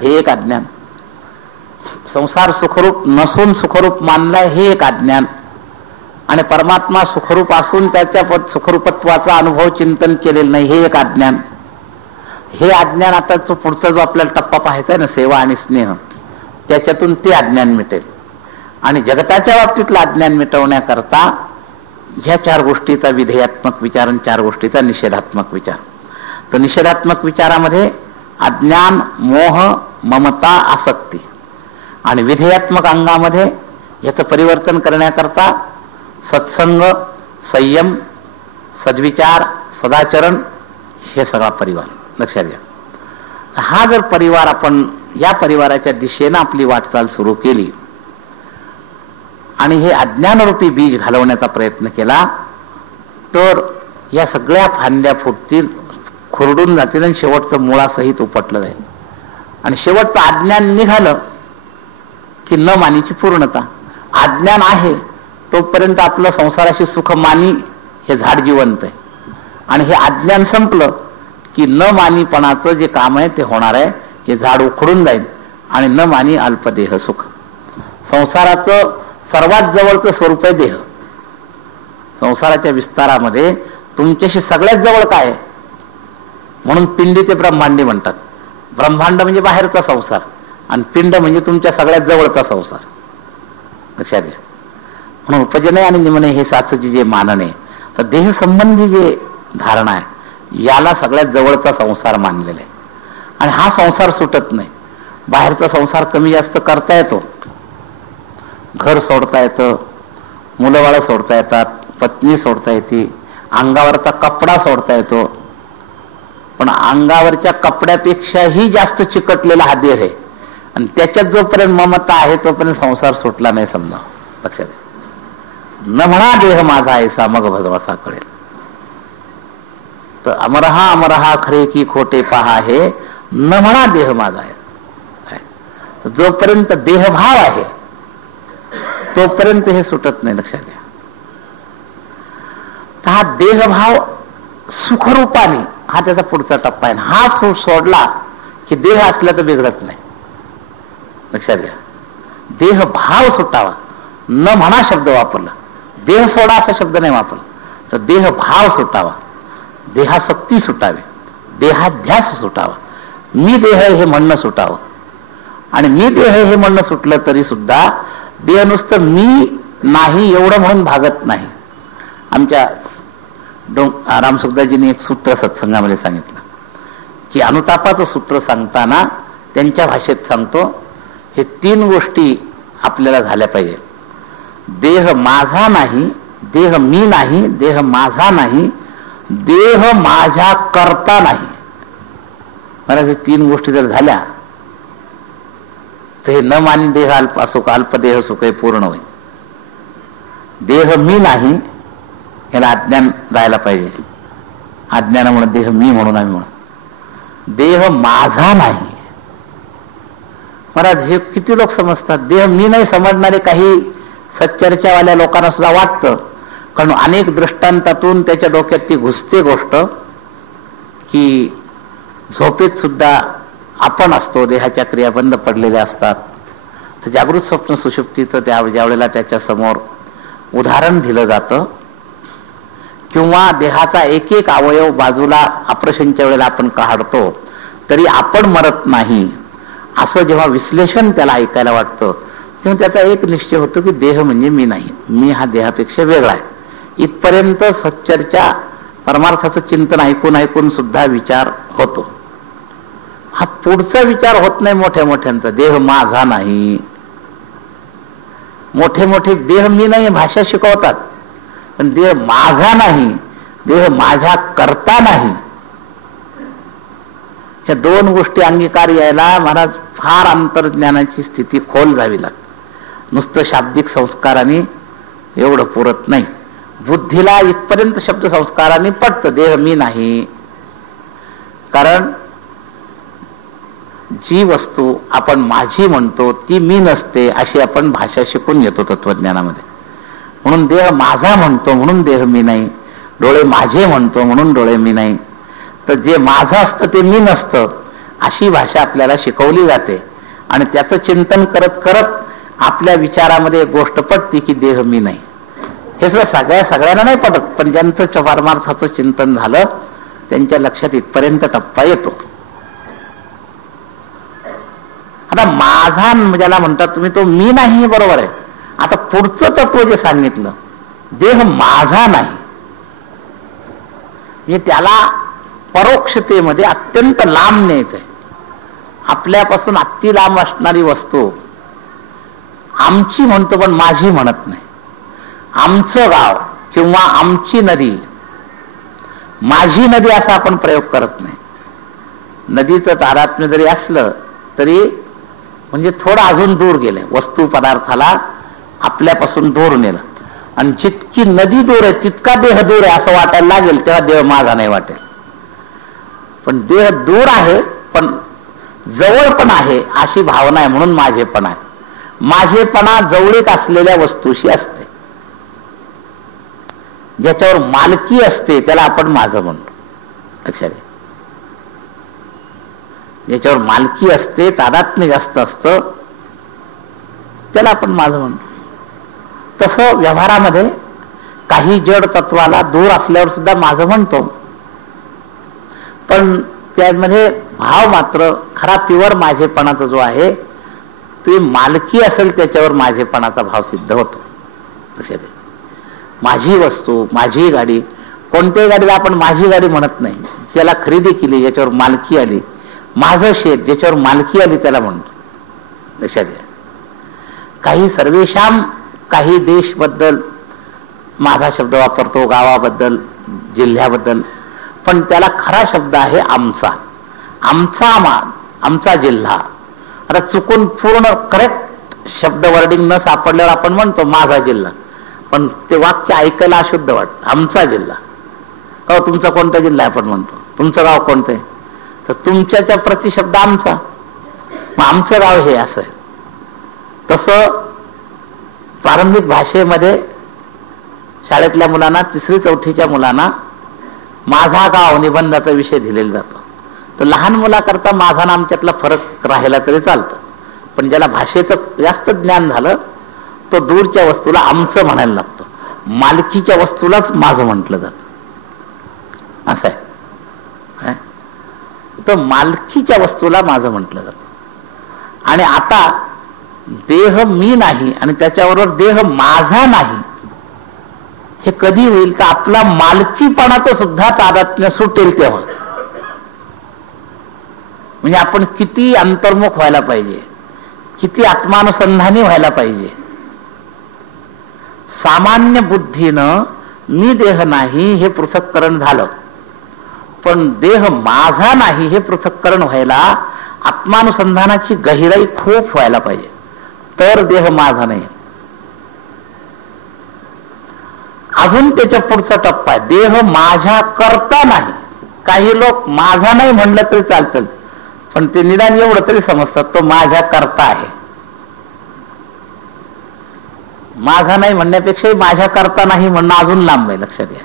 हे एक अज्ञान. संसार सुखरूप नसून सुखरूप मानलाय, हे एक अज्ञान. आणि परमात्मा सुखरूप असून त्याच्या सुखरूपत्वाचा अनुभव चिंतन केलेलं नाही, हे एक अज्ञान. हे अज्ञान आता पुढचा जो आपल्याला टप्पा पाहायचा आहे ना, सेवा आणि स्नेह, त्याच्यातून ते अज्ञान मिटेल. आणि जगताच्या बाबतीतलं अज्ञान मिटवण्याकरता ह्या 4 गोष्टीचा विधेयात्मक विचार आणि 4 गोष्टीचा निषेधात्मक विचार. तर निषेधात्मक विचारामध्ये अज्ञान, मोह, ममता, आसक्ती, आणि विधेयात्मक अंगामध्ये याचं परिवर्तन करण्याकरता सत्संग, संयम, सद्विचार, सदाचरण, हे सगळा परिवार लक्षात घ्या. हा जर परिवार आपण या परिवाराच्या दिशेनं आपली वाटचाल सुरू केली आणि हे अज्ञानरूपी बीज घालवण्याचा प्रयत्न केला तर या सगळ्या फांद्या फुटतील, खुरडून जातील आणि शेवटचं मुळासहित उपटलं जाईल. आणि शेवटचं अज्ञान निघालं की न मानीची पूर्णता. अज्ञान आहे तोपर्यंत आपलं संसाराशी सुख मानी हे झाड जिवंत आहे, आणि हे अज्ञान संपलं की न मानीपणाचं जे काम आहे ते होणार आहे. हे झाड उखडून जाईल आणि न मानी अल्पदेह सुख. संसाराचं सर्वात जवळचं स्वरूप आहे देह. संसाराच्या विस्तारामध्ये तुमच्याशी सगळ्यात जवळ काय आहे, म्हणून पिंडी ते ब्रह्मांडी म्हणतात. ब्रह्मांड म्हणजे बाहेरचा संसार आणि पिंड म्हणजे तुमच्या सगळ्यात जवळचा संसार लक्षात घ्या. म्हणून उपजने आणि निमने हे साचचे जे मानणे, तर देह संबंधी जे धारणा आहे याला सगळ्यात जवळचा संसार मानलेला आहे. आणि हा संसार सुटत नाही. बाहेरचा संसार कमी जास्त करता येतो, घर सोडता येतं, मुलं बाळं सोडता येतात, पत्नी सोडता येते, अंगावरचा कपडा सोडता येतो, पण अंगावरच्या कपड्यापेक्षाही जास्त चिकटलेला हा देह आहे. आणि त्याच्यात जोपर्यंत ममता आहे तोपर्यंत संसार सुटला नाही समजा. लक्षात न म्हणा देह माझा ऐसा मग भजवासा कळेल. तर अमरहा खरे की खोटे पहा हे न म्हणा देह माझा आहे. जोपर्यंत देहभाव आहे तोपर्यंत हे सुटत नाही. लक्षात घ्या. तर हा देहभाव सुखरूपाने हा त्याचा पुढचा टप्पा आहे. हा सोडला की देह असला तर बिघडत नाही. लक्षात घ्या. देहभाव सुटावा, न म्हणा शब्द वापरला, देह सोडा असा शब्द नाही वापरला, तर देहभाव सुटावा, देहासक्ती सुटावी, देहाध्यास सुटावा, मी देह हे म्हणणं सुटावं. आणि मी देह हे म्हणणं सुटलं तरी सुद्धा देह नुसतं मी नाही एवढं म्हणून भागत नाही. आमच्या रामसुखदाजींनी एक सूत्र सत्संगामध्ये सांगितलं की अनुतापाचं सूत्र सांगताना त्यांच्या भाषेत सांगतो, हे 3 गोष्टी आपल्याला झाल्या पाहिजे. देह माझा नाही, देह मी नाही, देह माझा नाही, देह माझ्या करता नाही. मला हे 3 गोष्टी जर झाल्या तर हे न मानी देह अल्प सुख, अल्पदेह सुख हे पूर्ण होईल. देह मी नाही याला अज्ञान जायला पाहिजे. अज्ञानामुळे देह मी म्हणून आम्ही म्हणू. देह माझा नाही. महाराज हे किती लोक समजतात. देह मी नाही समजणारे काही सच्चर्चावाल्या लोकांना सुद्धा वाटतं, कारण अनेक दृष्टांतातून त्याच्या डोक्यात ती घुसते गोष्ट की झोपेत सुद्धा आपण असतो, देहाच्या क्रिया बंद पडलेल्या असतात. तर जागृत स्वप्न सुषुप्तीचं ज्या वेळेला त्याच्या समोर उदाहरण दिलं जातं किंवा देहाचा एक एक अवयव बाजूला ऑपरेशनच्या वेळेला आपण काढतो तरी आपण मरत नाही असं जेव्हा विश्लेषण त्याला ऐकायला वाटतं तेव्हा त्याचा एक निश्चय होतो की देह म्हणजे मी नाही, मी हा देहापेक्षा वेगळा आहे. इथपर्यंत सच्चर्चा परमार्थाचं चिंतन ऐकून ऐकून सुद्धा विचार होतो. हा पुढचा विचार होत नाही मोठ्या मोठ्यांचा. देह माझा नाही, मोठे मोठे देह मी नाही भाषा शिकवतात, पण देह माझा नाही, देह माझ्या करता नाही. ह्या 2 गोष्टी अंगीकार यायला महाराज फार अंतर्ज्ञानाची स्थिती खोल जावी लागते. नुसतं शाब्दिक संस्काराने एवढं पुरत नाही. बुद्धीला इथपर्यंत शब्द संस्काराने पटतं देह मी नाही, कारण जी वस्तू आपण माझी म्हणतो ती मी नसते अशी आपण भाषा शिकून येतो तत्वज्ञानामध्ये. म्हणून देह माझा म्हणतो म्हणून देह मी नाही, डोळे माझे म्हणतो म्हणून डोळे मी नाही. तर जे माझं असतं ते मी नसतं अशी भाषा आपल्याला शिकवली जाते. आणि त्याचं चिंतन करत करत आपल्या विचारामध्ये एक गोष्ट पटते की देह मी नाही. हे सगळ्यांना नाही पटत, पण ज्यांचं परमार्थाचं चिंतन झालं त्यांच्या लक्षात इथपर्यंत टप्पा येतो. आता आता माझा ज्याला म्हणतात तुम्ही, तो मी नाही, बरोबर आहे. आता पुढचं तत्व जे सांगितलं, देह माझा नाही, म्हणजे त्याला परोक्षतेमध्ये अत्यंत लांब न्यायचं आहे. आपल्यापासून अति लांब असणारी वस्तू आमची म्हणतो पण माझी म्हणत नाही. आमचं गाव किंवा आमची नदी, माझी नदी असा आपण प्रयोग करत नाही. नदीचं तादात्म्य जरी असलं तरी म्हणजे थोडं अजून दूर गेले, वस्तू पदार्थाला आपल्यापासून दूर नेलं. आणि जितकी नदी दूर आहे तितका देह दूर आहे असं वाटायला लागेल, तेव्हा देह माझा नाही वाटेल. पण देह दूर आहे पण जवळ पण आहे अशी भावना आहे, म्हणून माझेपणा आहे. माझेपणा जवळीक असलेल्या वस्तूशी असते. ज्याच्यावर मालकी असते त्याला आपण माझं म्हणतो. लक्षात घ्या, ज्याच्यावर मालकी असते, तादात्म्य जास्त असतं, त्याला आपण माझं म्हणतो. तसं व्यवहारामध्ये काही जड तत्वाला दूर असल्यावर सुद्धा माझं म्हणतो, पण त्यामध्ये भाव मात्र खरा प्युअर माझेपणाचा जो आहे ते मालकी असेल त्याच्यावर माझेपणाचा भाव सिद्ध होतो. तसे माझी वस्तू, माझी गाडी, कोणत्याही गाडीला आपण माझी गाडी म्हणत नाही. ज्याला खरेदी केली ज्याच्यावर मालकी आली, माझं शेत ज्याच्यावर मालकी आली त्याला म्हणतो. लक्षात घ्या, काही सर्वेशाम काही देशबद्दल माझा शब्द वापरतो, गावाबद्दल, जिल्ह्याबद्दल, पण त्याला खरा शब्द आहे आमचा. आमचा मान, आमचा जिल्हा. आता चुकून पूर्ण करेक्ट शब्द वर्डिंग न सापडल्यावर आपण म्हणतो माझा जिल्हा, पण ते वाक्य ऐकायला अशुद्ध वाटतं. आमचा जिल्हा. का तुमचा कोणता जिल्हा आपण म्हणतो, तुमचं गाव कोणतं आहे, तर तुमच्याच्या प्रतिशब्द आमचा, मग आमचं गाव हे असं आहे. तसं प्रारंभिक भाषेमध्ये शाळेतल्या मुलांना, 3री-4थीच्या मुलांना माझा गाव निबंधाचा विषय दिलेला जातो. तर लहान मुलाकरता माझा नाम त्यातला फरक राहिला तरी चालतं, पण ज्याला भाषेचं जास्त ज्ञान झालं तो दूरच्या वस्तूला आमचं म्हणायला लागतो, मालकीच्या वस्तूलाच माझं म्हटलं जातं. असं आहे. तर मालकीच्या वस्तूला माझं म्हटलं जातं. आणि आता देह मी नाही आणि त्याच्याबरोबर देह माझा नाही हे कधी होईल, तर आपला मालकीपणाचं सुद्धा तादात्म्य सुटेल तेव्हा. म्हणजे आपण किती अंतर्मुख व्हायला पाहिजे, किती आत्मानुसंधानी व्हायला पाहिजे. सामान्य बुद्धीनं मी देह नाही हे पृथक्करण झालं, पण देह माझा नाही हे पृथक्करण व्हायला आत्मानुसंधानाची गहिराई खूप व्हायला पाहिजे, तर देह माझा नाही. अजून त्याच्या पुढचा टप्पा आहे, देह माझ्या करता नाही. काही लोक माझा नाही म्हणलं तरी चालतं, पण ते निदान एवढं तरी समजतात तो माझ्या करता आहे. माझा नाही म्हणण्यापेक्षा माझ्या करता नाही म्हणणं अजून लांब आहे. लक्षात घ्या,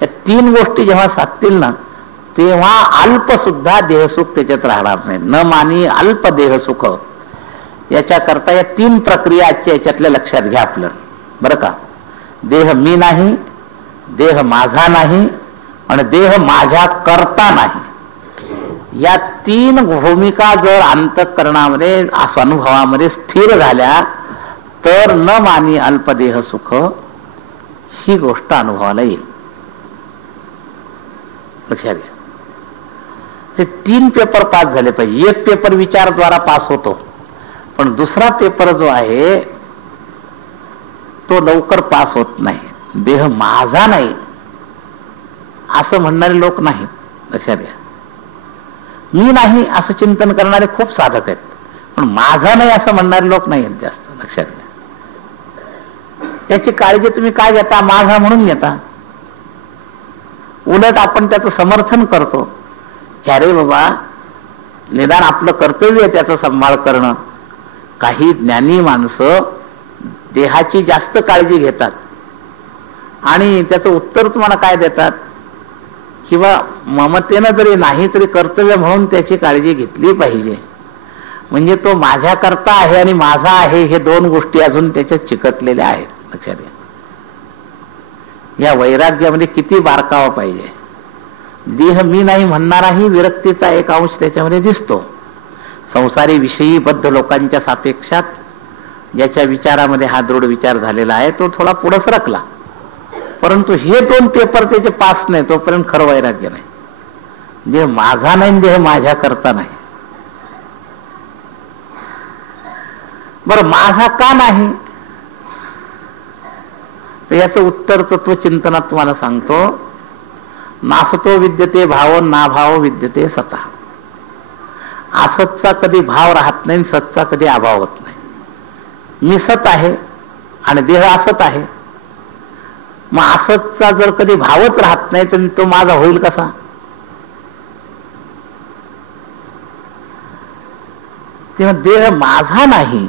या 3 गोष्टी जेव्हा साधतील ना तेव्हा अल्प सुद्धा देहसुख त्याच्यात राहणार नाही. न मानी अल्प देहसुख, याच्याकरता या 3 प्रक्रिया आजच्या याच्यातल्या लक्षात घ्या आपलं, बरं का. देह मी नाही, देह माझा नाही आणि देह माझ्या करता नाही. या 3 भूमिका जर अंतःकरणामध्ये अनुभवामध्ये स्थिर झाल्या तर न मानी अल्पदेह सुख ही गोष्ट अनुभवाला येईल. लक्षात घ्या, ते 3 पेपर पास झाले पाहिजे. एक पेपर विचारद्वारा पास होतो, पण दुसरा पेपर जो आहे तो लवकर पास होत नाही. देह माझा नाही असं म्हणणारे लोक नाही. लक्षात घ्या, मी नाही असं चिंतन करणारे खूप साधक आहेत, पण माझा नाही असं म्हणणारे लोक नाही आहेत जास्त. लक्षात घ्या, त्याची काळजी तुम्ही काय घेता, माझा म्हणून घेता. उलट आपण त्याचं समर्थन करतो की अरे बाबा निदान आपलं कर्तव्य आहे त्याचा सांभाळ करणं. काही ज्ञानी माणसं देहाची जास्त काळजी घेतात आणि त्याचं उत्तर तुम्हाला काय देतात, किंवा ममतेनं जरी नाही तरी कर्तव्य म्हणून त्याची काळजी घेतली पाहिजे. म्हणजे तो माझ्या करता आहे आणि माझा आहे हे 2 गोष्टी अजून त्याच्यात चिकटलेल्या आहेत. लक्षात घ्या, या वैराग्यामध्ये किती बारकावा पाहिजे. देह मी नाही म्हणणाराही विरक्तीचा एक अंश त्याच्यामध्ये दिसतो, संसारी विषयी बद्ध लोकांच्या सापेक्षात ज्याच्या विचारामध्ये हा दृढ विचार झालेला आहे तो थोडा पुढे सरकला, परंतु हे 2 पेपर त्याचे पास नाही तोपर्यंत खरं वैराग्य नाही. देह माझा नाही, देह माझ्या करता नाही. बरं, माझा का नाही? तर याचं उत्तर तत्वचिंतनात तुम्हाला सांगतो. नासतो विद्यते भाव, ना भाव विद्यते सता. असतचा कधी भाव राहत नाही, सतचा कधी अभाव होत नाही. मी सत आहे आणि देह असत आहे. मग असतचा जर कधी भावच राहत नाही तर तो माझा होईल कसा? तेव्हा देह माझा नाही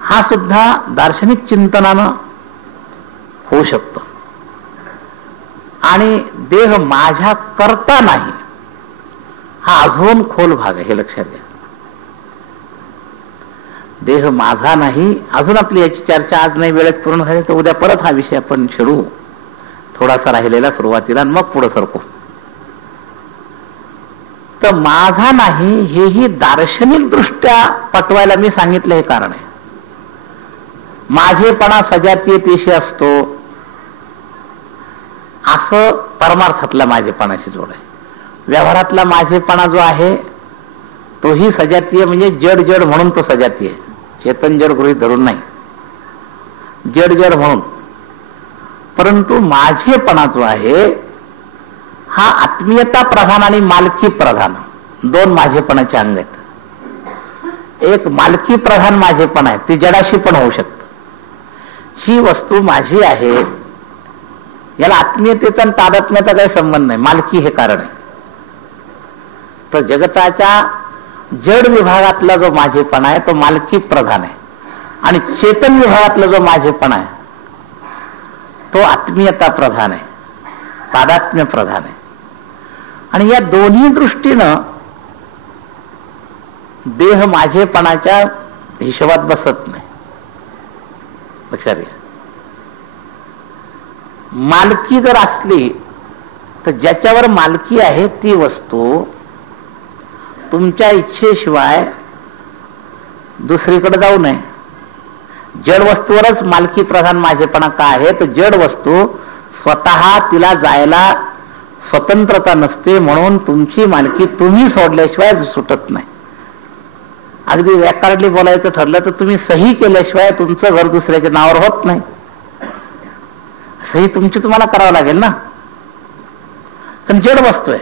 हा सुद्धा दार्शनिक चिंतनानं होऊ शकतो. आणि देह माझ्या करता नाही हा अजून खोल भाग आहे, हे लक्षात घ्या. देह माझा नाही, अजून आपली याची चर्चा आज नाही वेळेत पूर्ण झाली तर उद्या परत हा विषय आपण छेडू, थोडासा राहिलेला सुरुवातीला, मग पुढे सरकू. तर माझा नाही हेही दार्शनिक दृष्ट्या पटवायला मी सांगितलं हे कारण आहे. माझेपणा सजातीयतेशी असतो असं परमार्थातला माझेपणाशी जोड आहे. व्यवहारातला माझेपणा जो आहे तोही सजातीय, म्हणजे जड जड म्हणून तो सजातीय, चेतन जड गृहीत धरून नाही, जड जड म्हणून. परंतु माझेपणा जो आहे हा आत्मीयता प्रधान आणि मालकी प्रधान 2 माझेपणाचे अंग आहेत. एक मालकी प्रधान माझेपणा आहे, ते जडाशी पण होऊ शकतं. ही वस्तू माझी आहे, याला आत्मीयतेचा आणि तादात्म्याचा काही संबंध नाही, मालकी हे कारण आहे. तर जगताच्या जड विभागातला जो माझेपणा आहे तो मालकी प्रधान आहे, आणि चेतन विभागातला जो माझेपणा आहे तो आत्मीयता प्रधान आहे, तादात्म्य प्रधान आहे. आणि या दोन्ही दृष्टीनं देह माझेपणाच्या हिशोबात बसत नाही, लक्षात घ्या. मालकी जर असली तर ज्याच्यावर मालकी आहे ती वस्तू तुमच्या इच्छेशिवाय दुसरीकडे जाऊ नये. जड वस्तूवरच मालकी प्रधान माझेपणा का आहे? तर जड वस्तू स्वतः तिला जायला स्वतंत्रता नसते, म्हणून तुमची मालकी तुम्ही सोडल्याशिवाय सुटत नाही. अगदी व्याकरणली बोलायचं ठरलं तर तुम्ही सही केल्याशिवाय तुमचं घर दुसऱ्याच्या नावावर होत नाही. सही तुमची तुम्हाला करावं लागेल ना, कारण जड वस्तू आहे.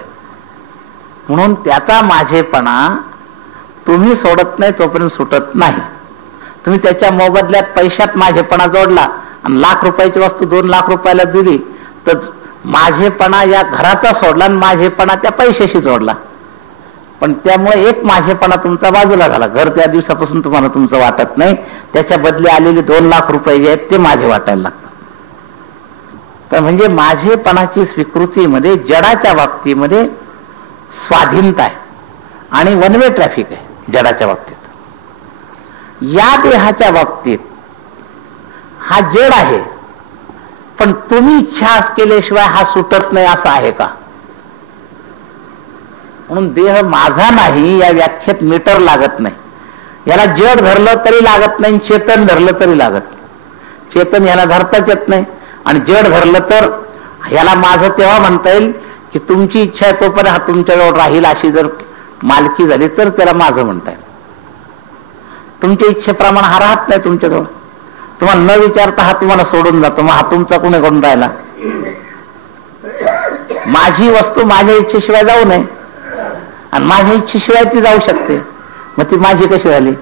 म्हणून त्याचा माझेपणा तुम्ही सोडत नाही तोपर्यंत सुटत नाही. तुम्ही त्याच्या मोबदल्यात पैशात माझेपणा जोडला आणि ₹1,00,000 वस्तू 2,00,000 रुपयाला दिली तर माझेपणा या घराचा सोडला आणि माझेपणा त्या पैशाशी जोडला. पण त्यामुळे एक माझेपणा तुमचा बाजूला झाला. घर त्या दिवसापासून तुम्हाला तुमचं वाटत नाही, त्याच्या बदली आलेले 2,00,000 रुपये जे आहेत ते माझे वाटायला लागतात. तर म्हणजे माझेपणाची स्वीकृतीमध्ये जडाच्या बाबतीमध्ये स्वाधीनता आहे आणि वन वे ट्रॅफिक आहे जडाच्या बाबतीत. या देहाच्या बाबतीत हा जड आहे, पण तुम्ही इच्छा केल्याशिवाय हा सुटत नाही असं आहे का? म्हणून देह माझा नाही या व्याख्येत मीटर लागत नाही. याला जड धरलं तरी लागत नाही, चेतन धरलं तरी लागत नाही. चेतन याला धरताच येत नाही आणि जड धरलं तर याला माझं तेव्हा म्हणता येईल की तुमची इच्छा आहे तोपर्यंत हा तुमच्याजवळ राहील अशी जर मालकी झाली तर त्याला माझं म्हणता येईल. तुमच्या इच्छेप्रमाणे हा राहत नाही तुमच्याजवळ, तुम्हाला न विचारता हा तुम्हाला सोडून जातो, मग हा तुमचा कुणीकडून राहिला? माझी वस्तू माझ्या इच्छेशिवाय जाऊ नये आणि माझ्या इच्छेशिवाय ती जाऊ शकते, मग ती माझी कशी झाली?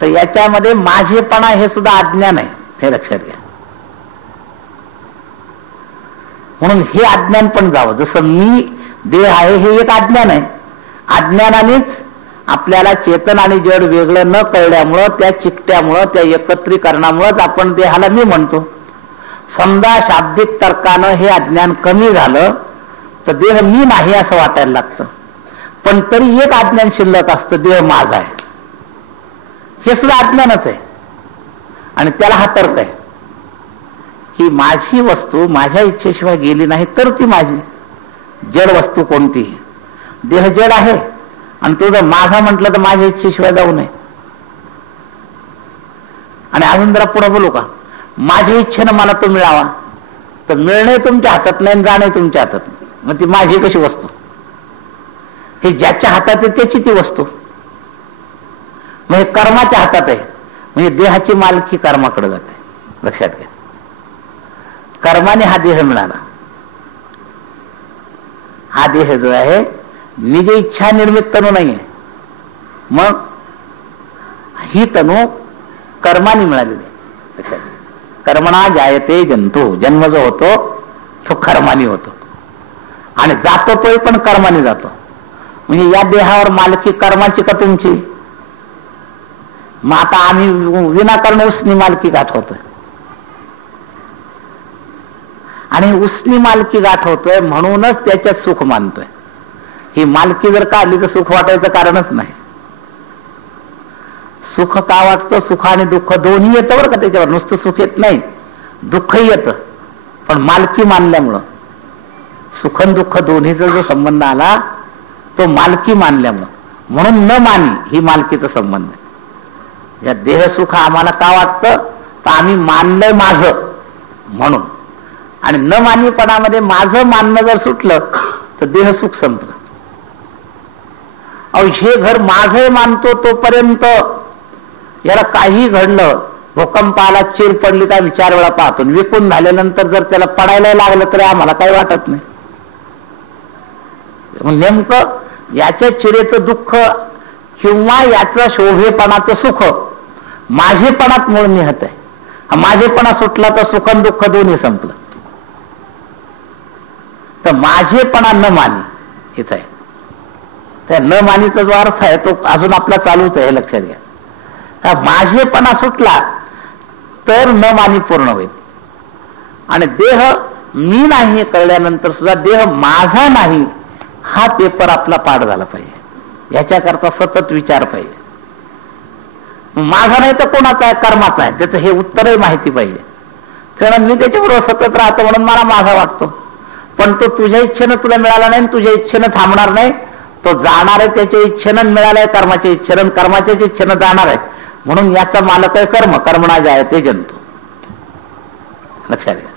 तर याच्यामध्ये माझेपणा हे सुद्धा अज्ञान आहे, हे लक्षात घ्या. म्हणून हे अज्ञान पण जावं. जसं मी देह आहे हे एक अज्ञान आहे, अज्ञानानेच आपल्याला चेतन आणि जड वेगळं न कळल्यामुळं, त्या चिकट्यामुळं, त्या एकत्रीकरणामुळंच आपण देहाला मी म्हणतो. समजा शाब्दिक तर्कानं हे अज्ञान कमी झालं तर देह मी नाही असं वाटायला लागतं, पण तरी एक अज्ञान शिल्लक असतं, देह माझा आहे. हे सुद्धा अज्ञानच आहे आणि त्याला हा तर्क आहे की माझी वस्तू माझ्या इच्छेशिवाय गेली नाही तर ती माझी. जड वस्तू कोणतीही देह जड आहे आणि तो जर माझा म्हटलं तर माझ्या इच्छेशिवाय जाऊ नये. आणि अजून जरा पुढे बोलू का, माझ्या इच्छेनं मला तो मिळावा, तर मिळणे तुमच्या हातात नाही, जाणे तुमच्या हातात नाही. मग ती माझी कशी वस्तू? हे ज्याच्या हातात आहे त्याची ती वस्तू. मग हे कर्माच्या हातात आहे, म्हणजे देहाची मालकी कर्माकडे जाते. लक्षात घ्या, कर्माने हा देह मिळाला. हा देह जो आहे निज इच्छा निर्मित तनु नाही आहे. मग ही तनु कर्माने मिळालेली आहे. लक्षात घ्या, कर्मणा जायते जंतू, जन्म जो होतो तो कर्माने होतो आणि जातो तोही पण कर्माने जातो. म्हणजे या देहावर मालकी कर्माची का तुमची? मग आता आम्ही विनाकारण उसनी मालकी गाठवतोय आणि उसनी मालकी गाठवतोय म्हणूनच त्याच्यात सुख मानतोय. ही मालकी जर काढली तर सुख वाटायचं कारणच नाही. सुख का वाटतं? सुख आणि दुःख दोन्ही येतं बरं का त्याच्यावर, नुसतं सुख येत नाही, दुःखही येतं. पण मालकी मानल्यामुळं सुख आणि दुःख दोन्हीचा जो संबंध आला तो मालकी मानल्यामुळं, म्हणून न मानी ही मालकीचा संबंध आहे. या देह सुख आम्हाला का वाटतं? तर आम्ही मानलंय माझं म्हणून. आणि न मानीपणामध्ये माझं मानणं जर सुटलं तर देह सुख संपलं. अहो हे घर माझं मानतो तोपर्यंत याला काही घडलं, भूकंप आला, चीर पडली तर आम्ही 4 वेळा पाहतो. विकून झाल्यानंतर जर त्याला पडायला लागलं तरी आम्हाला काही वाटत नाही. नेमकं याच्या चिरेचं दुःख किंवा याचं शोभेपणाचं सुख माझेपणात मूळ निहत आहे. माझेपणा सुटला तर सुख आणि दुःख दोन्ही संपलं. तर माझेपणा न मानी इथं आहे. त्या न मानीचा जो अर्थ आहे तो अजून आपला चालूच आहे, हे लक्षात घ्या. माझेपणा सुटला तर न मानी पूर्ण होईल. आणि देह मी नाही हे कळल्यानंतर सुद्धा देह माझा नाही हा पेपर आपला पाठ झाला पाहिजे. याच्याकरता सतत विचार पाहिजे. माझा नाही तर कोणाचा आहे? कर्माचा आहे. त्याचं हे उत्तरही माहिती पाहिजे. कारण मी त्याच्याबरोबर सतत राहतो म्हणून मला माझा वाटतो, पण तो तुझ्या इच्छेनं तुला मिळाला नाही, तुझ्या इच्छेनं थांबणार नाही. तो जाणार आहे त्याच्या इच्छेनं मिळालाय, कर्माच्या इच्छेनं, कर्माच्याच इच्छेनं जाणार आहे. म्हणून याचा मालक आहे कर्म, कर्मणा जायते जंतू. लक्षात घ्या.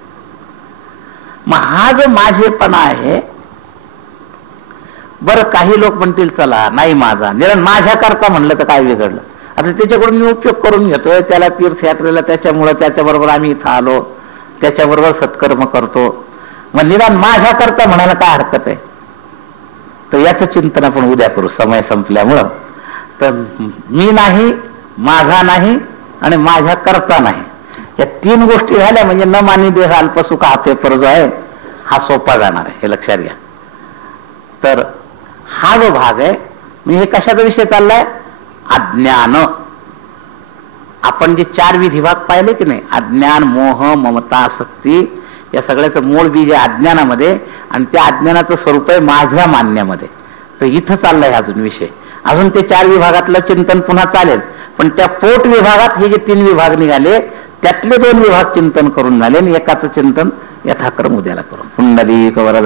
मग हा जो माझेपणा आहे, बरं काही लोक म्हणतील चला नाही माझा, निरण माझ्या करता म्हणलं तर काय बिघडलं? आता त्याच्याकडून मी उपयोग करून घेतोय, त्याला तीर्थयात्रेला त्याच्यामुळे त्याच्याबरोबर आम्ही इथं आलो, त्याच्याबरोबर सत्कर्म करतो, मग निदान माझ्या करता म्हणायला काय हरकत आहे? तर याचं चिंतन आपण उद्या करू समय संपल्यामुळं. तर मी नाही, माझा नाही आणि माझ्या करता नाही, या 3 गोष्टी झाल्या म्हणजे न मानी देह अल्पसुख हा पेपर जो आहे हा सोपा जाणार आहे, हे लक्षात घ्या. तर हा जो भाग आहे, मी हे कशाचा विषय चाललाय? अज्ञान. आपण जे 4 विधिभाग पाहिले की नाही, अज्ञान, मोह, ममता, आसक्ती, या सगळ्याचं मूळ बीज आहे अज्ञानामध्ये आणि त्या अज्ञानाचं स्वरूप आहे माझ्या मानण्यामध्ये. तर इथं चाललाय अजून विषय. अजून ते 4 विभागातलं चिंतन पुन्हा चालेल, पण त्या पोट विभागात हे जे 3 विभाग निघाले त्यातले 2 विभाग चिंतन करून झाले आणि एकाचं चिंतन यथाक्रम उद्याला करू. पुंडलिक वरद